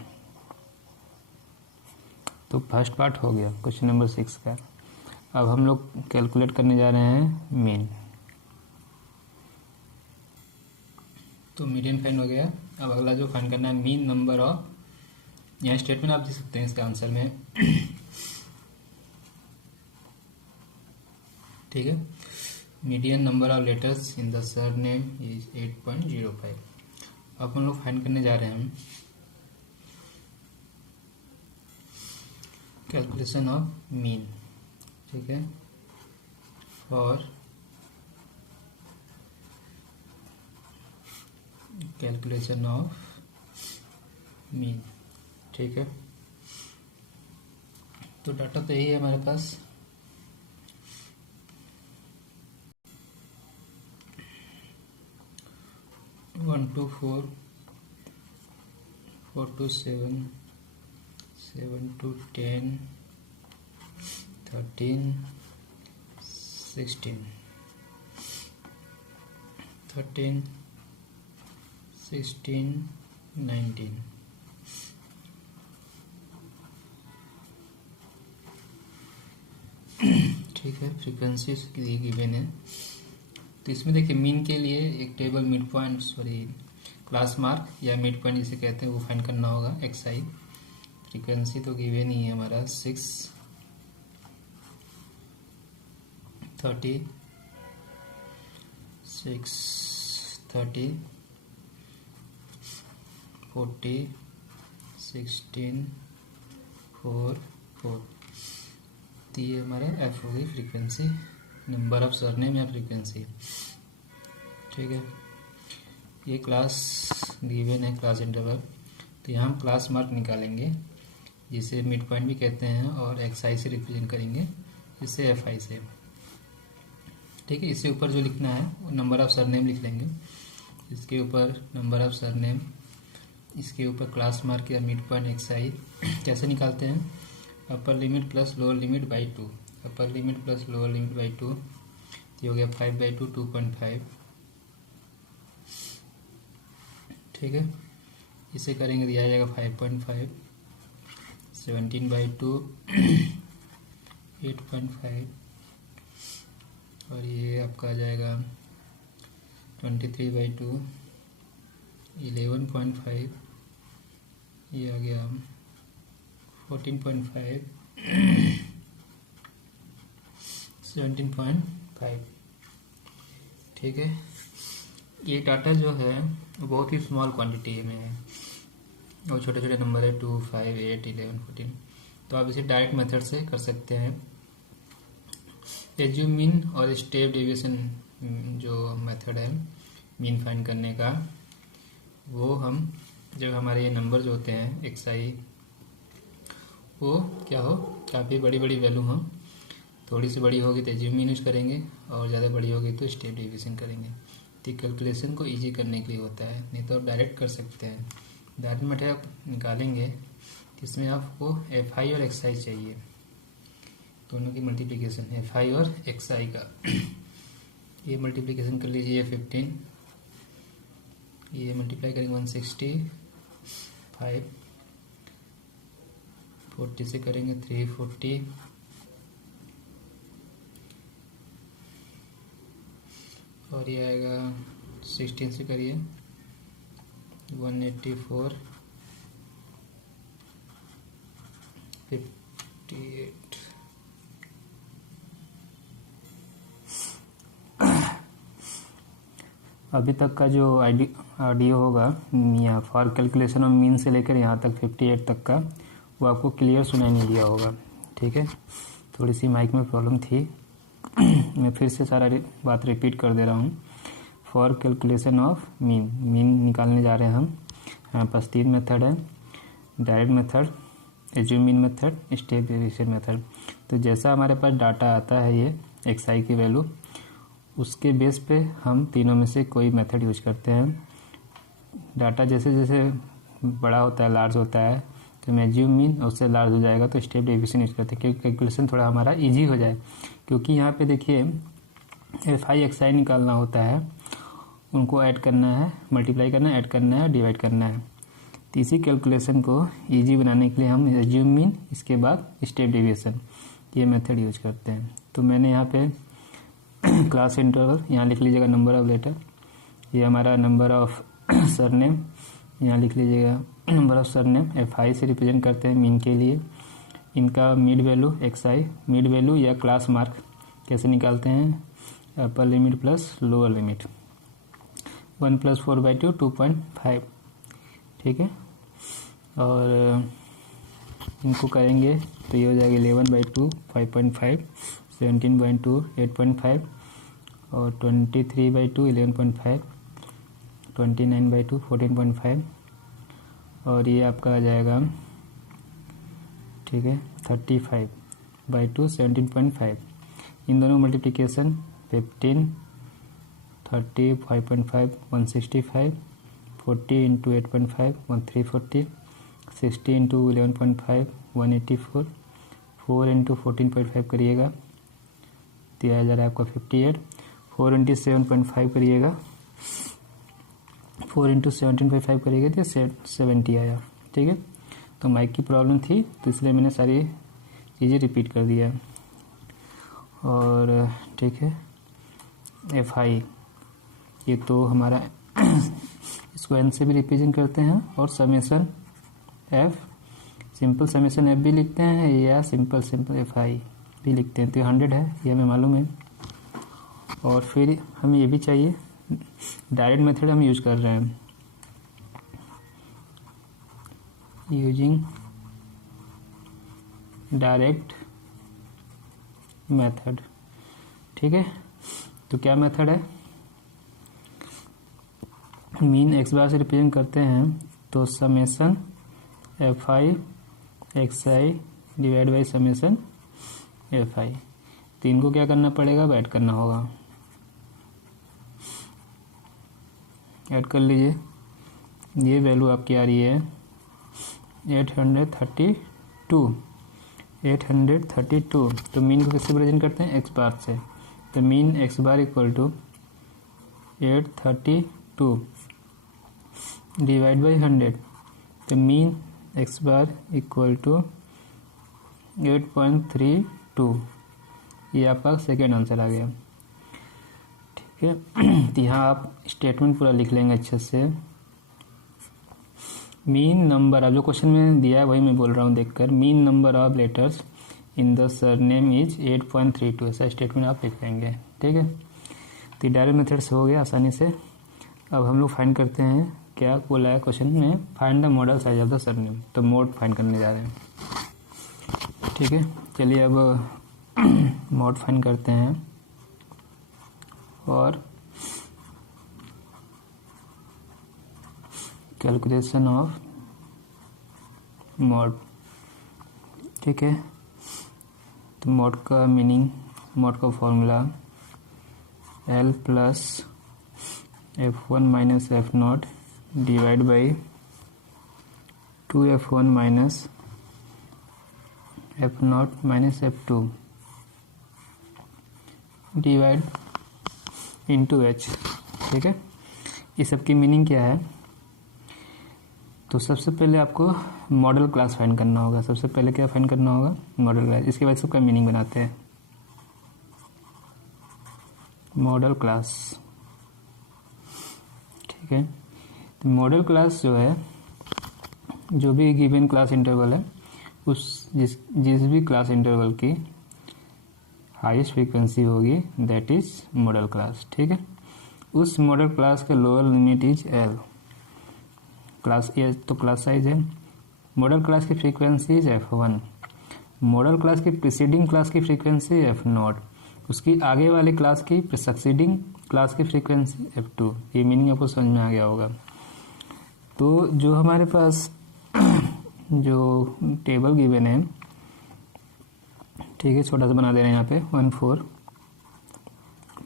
तो फर्स्ट पार्ट हो गया क्वेश्चन नंबर 6 का। अब हम लोग कैलकुलेट करने जा रहे हैं मीन। तो मीडियन फाइंड हो गया। अब अगला जो फाइंड करना है मीन नंबर ऑफ, यहाँ स्टेटमेंट आप दे सकते हैं इसका आंसर में, ठीक है। Median number of letters in the surname is 8.05। अब हम लोग फाइंड करने जा रहे हैं कैलकुलेशन ऑफ मीन, ठीक है, फॉर कैलकुलेशन ऑफ मीन, ठीक है। तो डाटा तो यही है हमारे पास, वन टू 4, 4 to 7, 7 to 10, 13, 16, 13, 16, 19, ठीक है। फ्रीक्वेंसी गिवन है। तो इसमें देखिए मीन के लिए एक table mid point, class mark या मिड पॉइंट जिसे कहते हैं वो फाइंड करना होगा, XI। फ्रीक्वेंसी तो गिवन ही है हमारा 6, 30, 6, 30, 40, 16, 4, 4। तो ये हमारा F होगी फ्रीक्वेंसी, नंबर ऑफ सरनेम या फ्रीक्वेंसी, ठीक है। ये क्लास गिवन है, क्लास इंटरवल। तो यहाँ हम क्लास मार्क निकालेंगे जिसे मिड पॉइंट भी कहते हैं और XI से रिप्रेजेंट करेंगे, इससे FI से, ठीक है। इससे ऊपर जो लिखना है वो नंबर ऑफ सरनेम लिख लेंगे, इसके ऊपर नंबर ऑफ सरनेम, इसके ऊपर क्लास मार्क या मिड पॉइंट XI। कैसे निकालते हैं, upper limit plus lower limit by 2, upper limit plus lower limit by 2, ये हो गया 5/2, 2.5, ठीक है। इसे करेंगे दिया जाएगा 5.5, 17/2, 8.5, और ये आपका आ जाएगा 23/2, 11.5, ये आ गया 14.5, 17.5, ठीक है। ये डाटा जो है बहुत ही स्मॉल क्वांटिटी में है और छोटे छोटे नंबर है 2, 5, 8, 11, 14। तो आप इसे डायरेक्ट मेथड से कर सकते हैं। एज्यूम मीन और स्टेप डेविएशन जो मेथड है मीन फाइंड करने का, वो हम जब हमारे ये नंबर जो होते हैं XI वो क्या हो, काफ़ी बड़ी बड़ी वैल्यू हो, थोड़ी सी बड़ी होगी तो एज्यूम मीन यूज करेंगे और ज़्यादा बड़ी होगी तो स्टेप डेविएशन करेंगे। तो कैलकुलेशन को इजी करने के लिए होता है, नहीं तो आप डायरेक्ट कर सकते हैं। डायरेक्ट मेथड आप निकालेंगे इसमें आपको FI और XI चाहिए, दोनों की मल्टीप्लिकेशन FI और XI का। ये मल्टीप्लिकेशन कर लीजिए 15, ये मल्टीप्लाई करेंगे 165, 40 से करेंगे 340, और ये आएगा 16 से करिए 184, 58। अभी तक का जो ऑडियो होगा यहाँ फॉर कैलकुलेशन ऑफ मीन से लेकर यहाँ तक 58 तक का, वो आपको क्लियर सुनाई नहीं दिया होगा, ठीक है। थोड़ी सी माइक में प्रॉब्लम थी। मैं फिर से सारा बात रिपीट कर दे रहा हूँ। फॉर कैलकुलेशन ऑफ मीन निकालने जा रहे हैं हम। हमारे पास 3 मेथड है, direct method, assume mean method, step deviation method. तो जैसा हमारे पास डाटा आता है ये xi की वैल्यू, उसके बेस पे हम तीनों में से कोई मेथड यूज करते हैं। डाटा जैसे जैसे बड़ा होता है, लार्ज होता है, तो मैं एज्यूम मीन उससे लार्ज हो जाएगा तो स्टेप डेविएशन यूज करते हैं, क्योंकि कैलकुलेशन थोड़ा हमारा इजी हो जाए। क्योंकि यहाँ पे देखिए fi xi निकालना होता है, उनको ऐड करना है, मल्टीप्लाई करना है, ऐड करना है, डिवाइड करना है। तो इसी कैलकुलेशन को इजी बनाने के लिए हम एज्यूम मीन, इसके बाद स्टेप डेविएशन, ये मेथड यूज करते हैं। तो मैंने यहाँ पे क्लास इंटरवल यहाँ लिख लीजिएगा, नंबर ऑफ लेटर, ये हमारा नंबर ऑफ सरनेम यहाँ लिख लीजिएगा, नंबर ऑफ सरनेम fi से रिप्रेजेंट करते हैं मीन के लिए। इनका mid value xi, mid value या क्लास मार्क कैसे निकालते हैं, upper limit plus lower limit, 1 + 4/2 2.5, ठीक है। और इनको करेंगे तो ये हो जाएगा 11/2 5.5, 17/2 8.5 और 23/2 11.5, 29/2 14.5 और ये आपका आ जाएगा, ठीक है, 35/2 17.5। इन दोनों मल्टीप्लिकेशन 15 30 5.5 165, 40 × 8.5 1340, 60 × 11.5 184, 4 × 14.5 करिएगा तो आ जा रहा है आपका 58, 4 × 7.5 करिएगा, 4 × 17.5 करिएगा तो 70 आया, ठीक है। तो माइक की प्रॉब्लम थी तो इसलिए मैंने सारी चीज़ें रिपीट कर दिया। और ठीक है, fi ये तो हमारा इसको n से भी रिप्रेजेंट करते हैं, और summation f, simple summation f भी लिखते हैं या सिंपल fi भी लिखते हैं। तो 100 है, ये हमें मालूम है। और फिर हमें ये भी चाहिए, डायरेक्ट मेथड हम यूज कर रहे हैं, यूजिंग डायरेक्ट मेथड, ठीक है। तो क्या मेथड है, मीन x बार से रिप्रेजेंट करते हैं, तो summation fi xi divide by summation fi। तो इनको क्या करना पड़ेगा, ऐड करना होगा, ऐड कर लीजिए। ये वैल्यू आपकी आ रही है 832। तो मीन को किससे रिप्रेजेंट करते हैं, x बार से। तो mean x bar equal to 832 divide by 100। तो mean x bar equal to 8.32। ये आपका सेकेंड आंसर आ गया, ठीक है। तो यहाँ आप स्टेटमेंट पूरा लिख लेंगे अच्छे से। मीन नंबर, अब जो क्वेश्चन में दिया है वही मैं बोल रहा हूँ देखकर, mean number of letters in the surname is 8.32, ऐसा स्टेटमेंट आप लिख लेंगे, ठीक है। तो डायरेक्ट मेथड से हो गया आसानी से। अब हम लोग फाइंड करते हैं, क्या बोला है क्वेश्चन में, find the modal size of the surname. तो मोड फाइंड करने जा रहे हैं, ठीक है। चलिए अब मोड फाइंड करते हैं, और कैलकुलेशन ऑफ मोड, ठीक है। तो मोड का मीनिंग, मोड का formula L plus F1 minus F0 divide by 2F1 minus F0 minus F2 divide into H, ठीक है। इस सब की मीनिंग क्या है, तो सबसे पहले आपको मॉडल क्लास फाइंड करना होगा। सबसे पहले क्या फाइंड करना होगा, मॉडल क्लास। इसके बाद सबका मीनिंग बनाते हैं, मॉडल क्लास, ठीक है। तो मॉडल क्लास जो है, जो भी गिवन क्लास इंटरवल है, उस जिस भी क्लास इंटरवल की हाईएस्ट फ्रीक्वेंसी होगी दैट इज मॉडल क्लास, ठीक है। उस मॉडल क्लास का lower limit is L, class ए तो क्लास साइज है। मॉडल क्लास की frequency is F1, model class की प्रीसीडिंग क्लास की फ्रीक्वेंसी f0, उसकी आगे वाले क्लास की सक्सीडिंग क्लास की फ्रीक्वेंसी f2। ये मीनिंग आपको समझ में आ गया होगा। तो जो हमारे पास जो टेबल गिवन है, ठीक है, छोटा सा बना दे रहे हैं यहाँ पे 1 4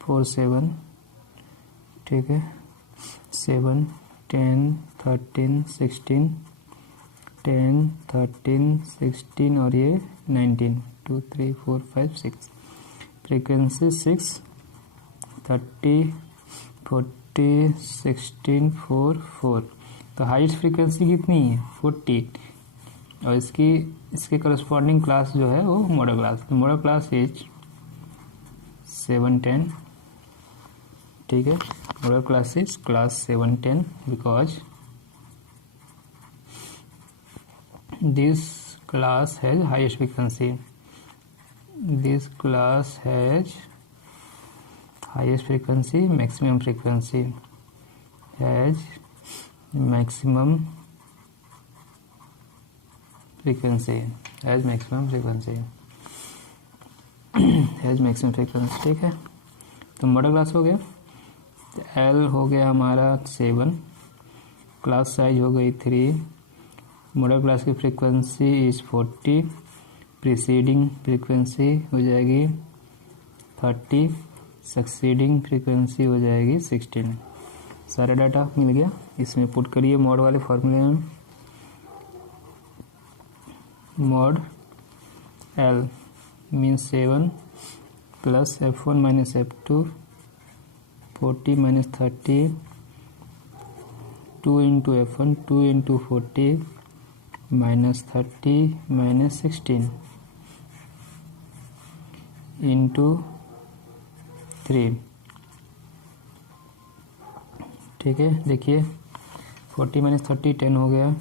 4 7, ठीक है, 7 10 13 16 10 13 16 और ये 19 2 3 4 5 6, फ्रीक्वेंसी 6 30 40 16 4 4। तो हाईएस्ट फ्रीक्वेंसी कितनी है 40, और इसके करस्पॉन्डिंग क्लास जो है वो model class. Model class is 710, ठीक है, model class is class 710 because this class has highest frequency, this class has highest frequency, maximum frequency, has maximum frequency, has maximum frequency, has maximum frequency, ठीक है। तो model class हो गया, L हो गया हमारा 7, क्लास साइज हो गई 3, मॉडल क्लास की फ्रीक्वेंसी इज 40, प्रीसीडिंग फ्रीक्वेंसी हो जाएगी 30, सक्सीडिंग फ्रीक्वेंसी हो जाएगी 16। सारा डाटा मिल गया, इसमें पुट करिए मॉड वाले फॉर्मूले में। Mod L means 7 plus f1 minus f2, 40 minus 30, 2 into f1, 2 into 40 minus 30 minus 16 into 3, ठीक है। देखिए 40 माइनस 30 10 हो गया,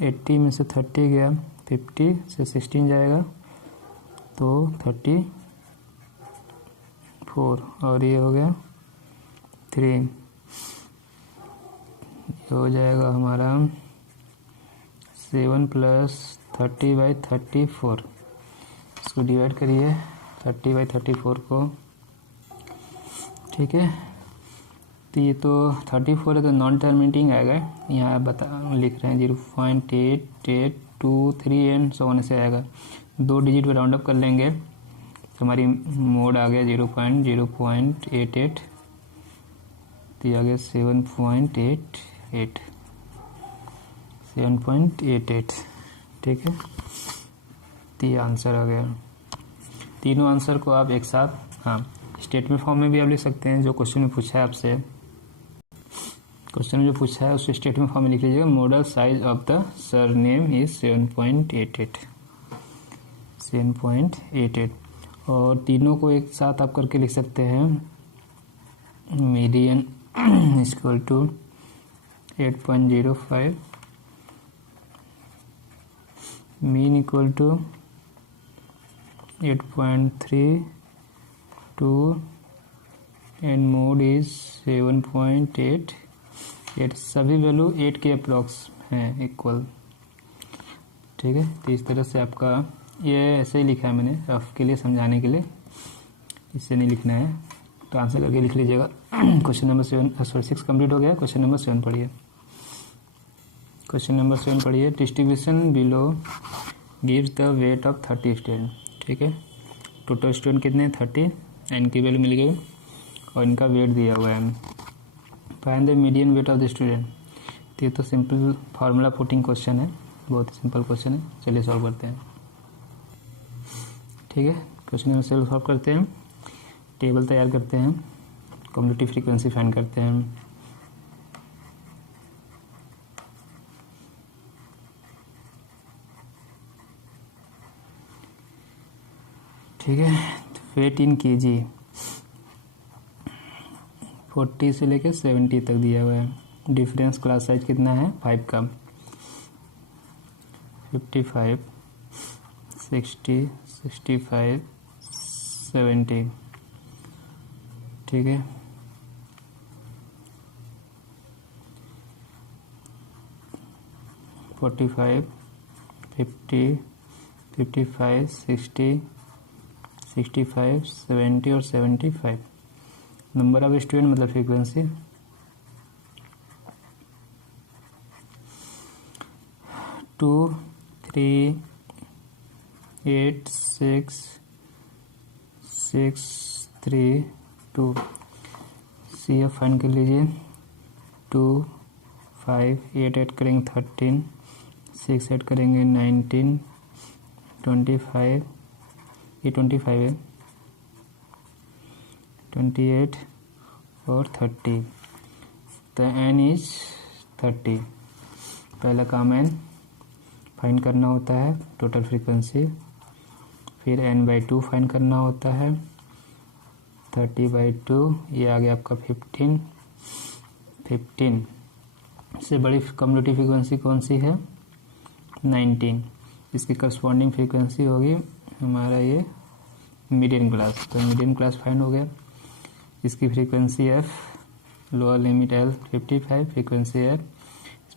80 में से 30 गया, 50 से 16 जाएगा तो 34, और ये हो गया 3, ये हो जाएगा हमारा 7 प्लस 30/34। इसको डिवाइड करिए 30/34 को, ठीक है। तो ये तो 34 है तो नॉन टर्मिनेटिंग आएगा, यहाँ लिख रहे हैं 0.8823 एंड सो ऑन से आएगा। 2 डिजिट पे राउंड अप कर लेंगे तो हमारी मोड आ गया 0.88, तो ये आ गया 7.88, ठीक है। तो ये आंसर आ गया। तीनों आंसर को आप एक साथ, हाँ, स्टेटमेंट फॉर्म में भी आप लिख सकते हैं। जो क्वेश्चन में पूछा है आपसे, क्वेश्चन में जो पूछा है उससे स्टेटमेंट फॉर्म में लिख लीजिएगा, model size of the surname is 7.88, और तीनों को एक साथ आप करके लिख सकते हैं। Median equal to 8.05, mean equal to 8.32 and mode is 7.88। सभी वैल्यू 8 के अप्रॉक्स हैं इक्वल, ठीक है। तो इस तरह से आपका ये ऐसे ही लिखा है मैंने रफ के लिए समझाने के लिए, इससे नहीं लिखना है। तो आंसर करके लिख लीजिएगा। क्वेश्चन नंबर 6 कंप्लीट हो गया। क्वेश्चन नंबर 7 पढ़िए। क्वेश्चन नंबर 7 पढ़िए। Distribution below gives the weight of 30 student, ठीक है। टोटल स्टूडेंट कितने 30, एन की वैल्यू मिल गई और इनका वेट दिया हुआ है। Find the median weight of the student. तो ये तो सिंपल फार्मूला पुटिंग क्वेश्चन है, बहुत ही सिंपल क्वेश्चन है। चलिए सॉल्व करते हैं, ठीक है। क्वेश्चन नंबर 7 सॉल्व करते हैं। टेबल तैयार करते हैं, कम्युलेटिव फ्रीक्वेंसी फाइंड करते हैं। ठीक है, वेट इन केजी 40 से लेकर 70 तक दिया हुआ है। डिफरेंस क्लास साइज कितना है 5 का, 55 60 65 70, ठीक है। $45 $50 55, 60, 65, 70 और 75। नंबर ऑफ स्टूडेंट मतलब frequency. Two 3 8 6 6 3 2। C F find कर लीजिए। 2 5 8 ऐड करेंगे 13, 6 ऐड करेंगे 19, 25, ये 25 है, 28 और 30। तो n इज 30। पहला काम n फाइंड करना होता है, टोटल फ्रीक्वेंसी। फिर n/2 फाइंड करना होता है, 30/2। ये आ गया आपका 15। 15 से बड़ी कम्युलेटिव फ्रीक्वेंसी कौन सी है? 19। इसकी करस्पॉन्डिंग फ्रीक्वेंसी होगी हमारा ये मीडियन क्लास। तो मीडियन क्लास फाइंड हो गया। इसकी frequency f, lower limit l 55, frequency f।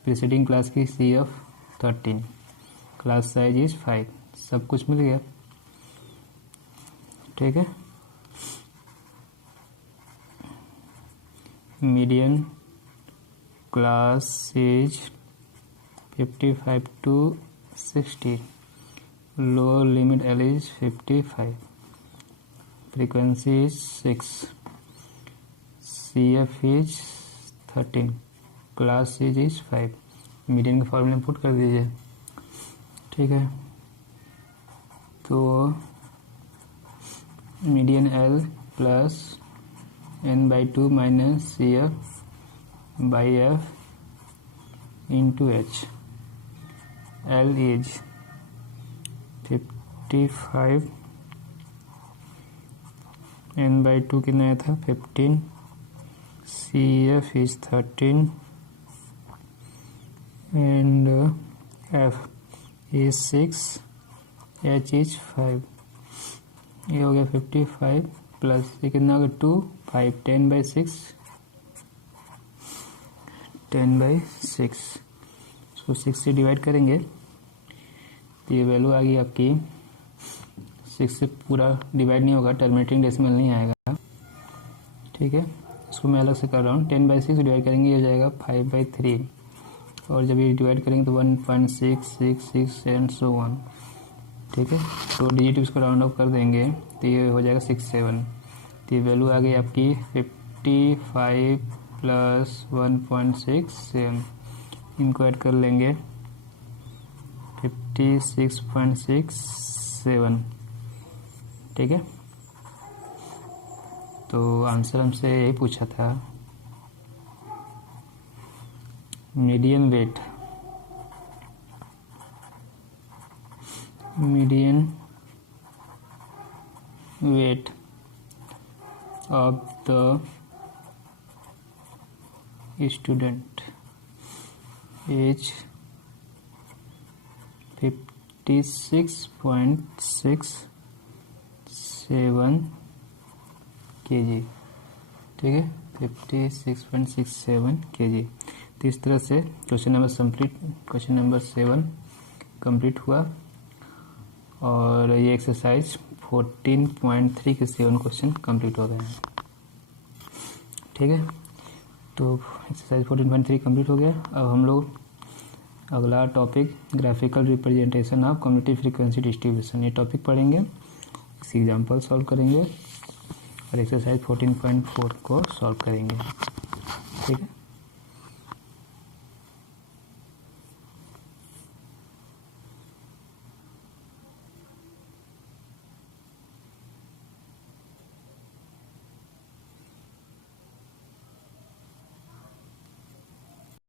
Preceding class की CF 13, क्लास साइज इज 5। सब कुछ मिल गया, ठीक है। Median class is 55 to 60, lower limit L is 55, frequency is 6, CF is 13, class size is 5। Median का फॉर्मूला पुट कर दीजिए, ठीक है। तो median L plus n/2 minus CF/F into H। L is 55, n/2 कितना आया था? 15, CF is 13 and F is 6, H is 5। ये हो गया 55 प्लस ये कितना हो गया? 2 5 10/6, 10/6। इसको 6 से डिवाइड करेंगे तो ये वैल्यू आ गई आपकी 6 से पूरा डिवाइड नहीं होगा, टर्मिनेटिंग डेसिमल नहीं आएगा, ठीक है। इसको मैं अलग से कर रहा हूँ। 10/6 डिवाइड करेंगे ये हो जाएगा 5/3, और जब ये डिवाइड करेंगे तो 1.666 एंड सो ऑन, ठीक है। तो डिजिट इसको राउंड ऑफ कर देंगे तो ये हो जाएगा 67। तो ये वैल्यू आ गई आपकी 55 प्लस 1.67। इनको ऐड कर लेंगे 56.67, ठीक है। तो आंसर हमसे यही पूछा था, median weight of the student is 56.67 kg, ठीक है। 56.67 kg। तो इस तरह से क्वेश्चन नंबर 7 कंप्लीट हुआ, और ये एक्सरसाइज 14.3 के 7 क्वेश्चन कंप्लीट हो गए हैं, ठीक है। तो एक्सरसाइज 14.3 कंप्लीट हो गया। अब हम लोग अगला topic graphical representation of cumulative frequency distribution, ये टॉपिक पढ़ेंगे, इसी एग्जाम्पल सॉल्व करेंगे और एक्सरसाइज 14.4 को सॉल्व करेंगे, ठीक है।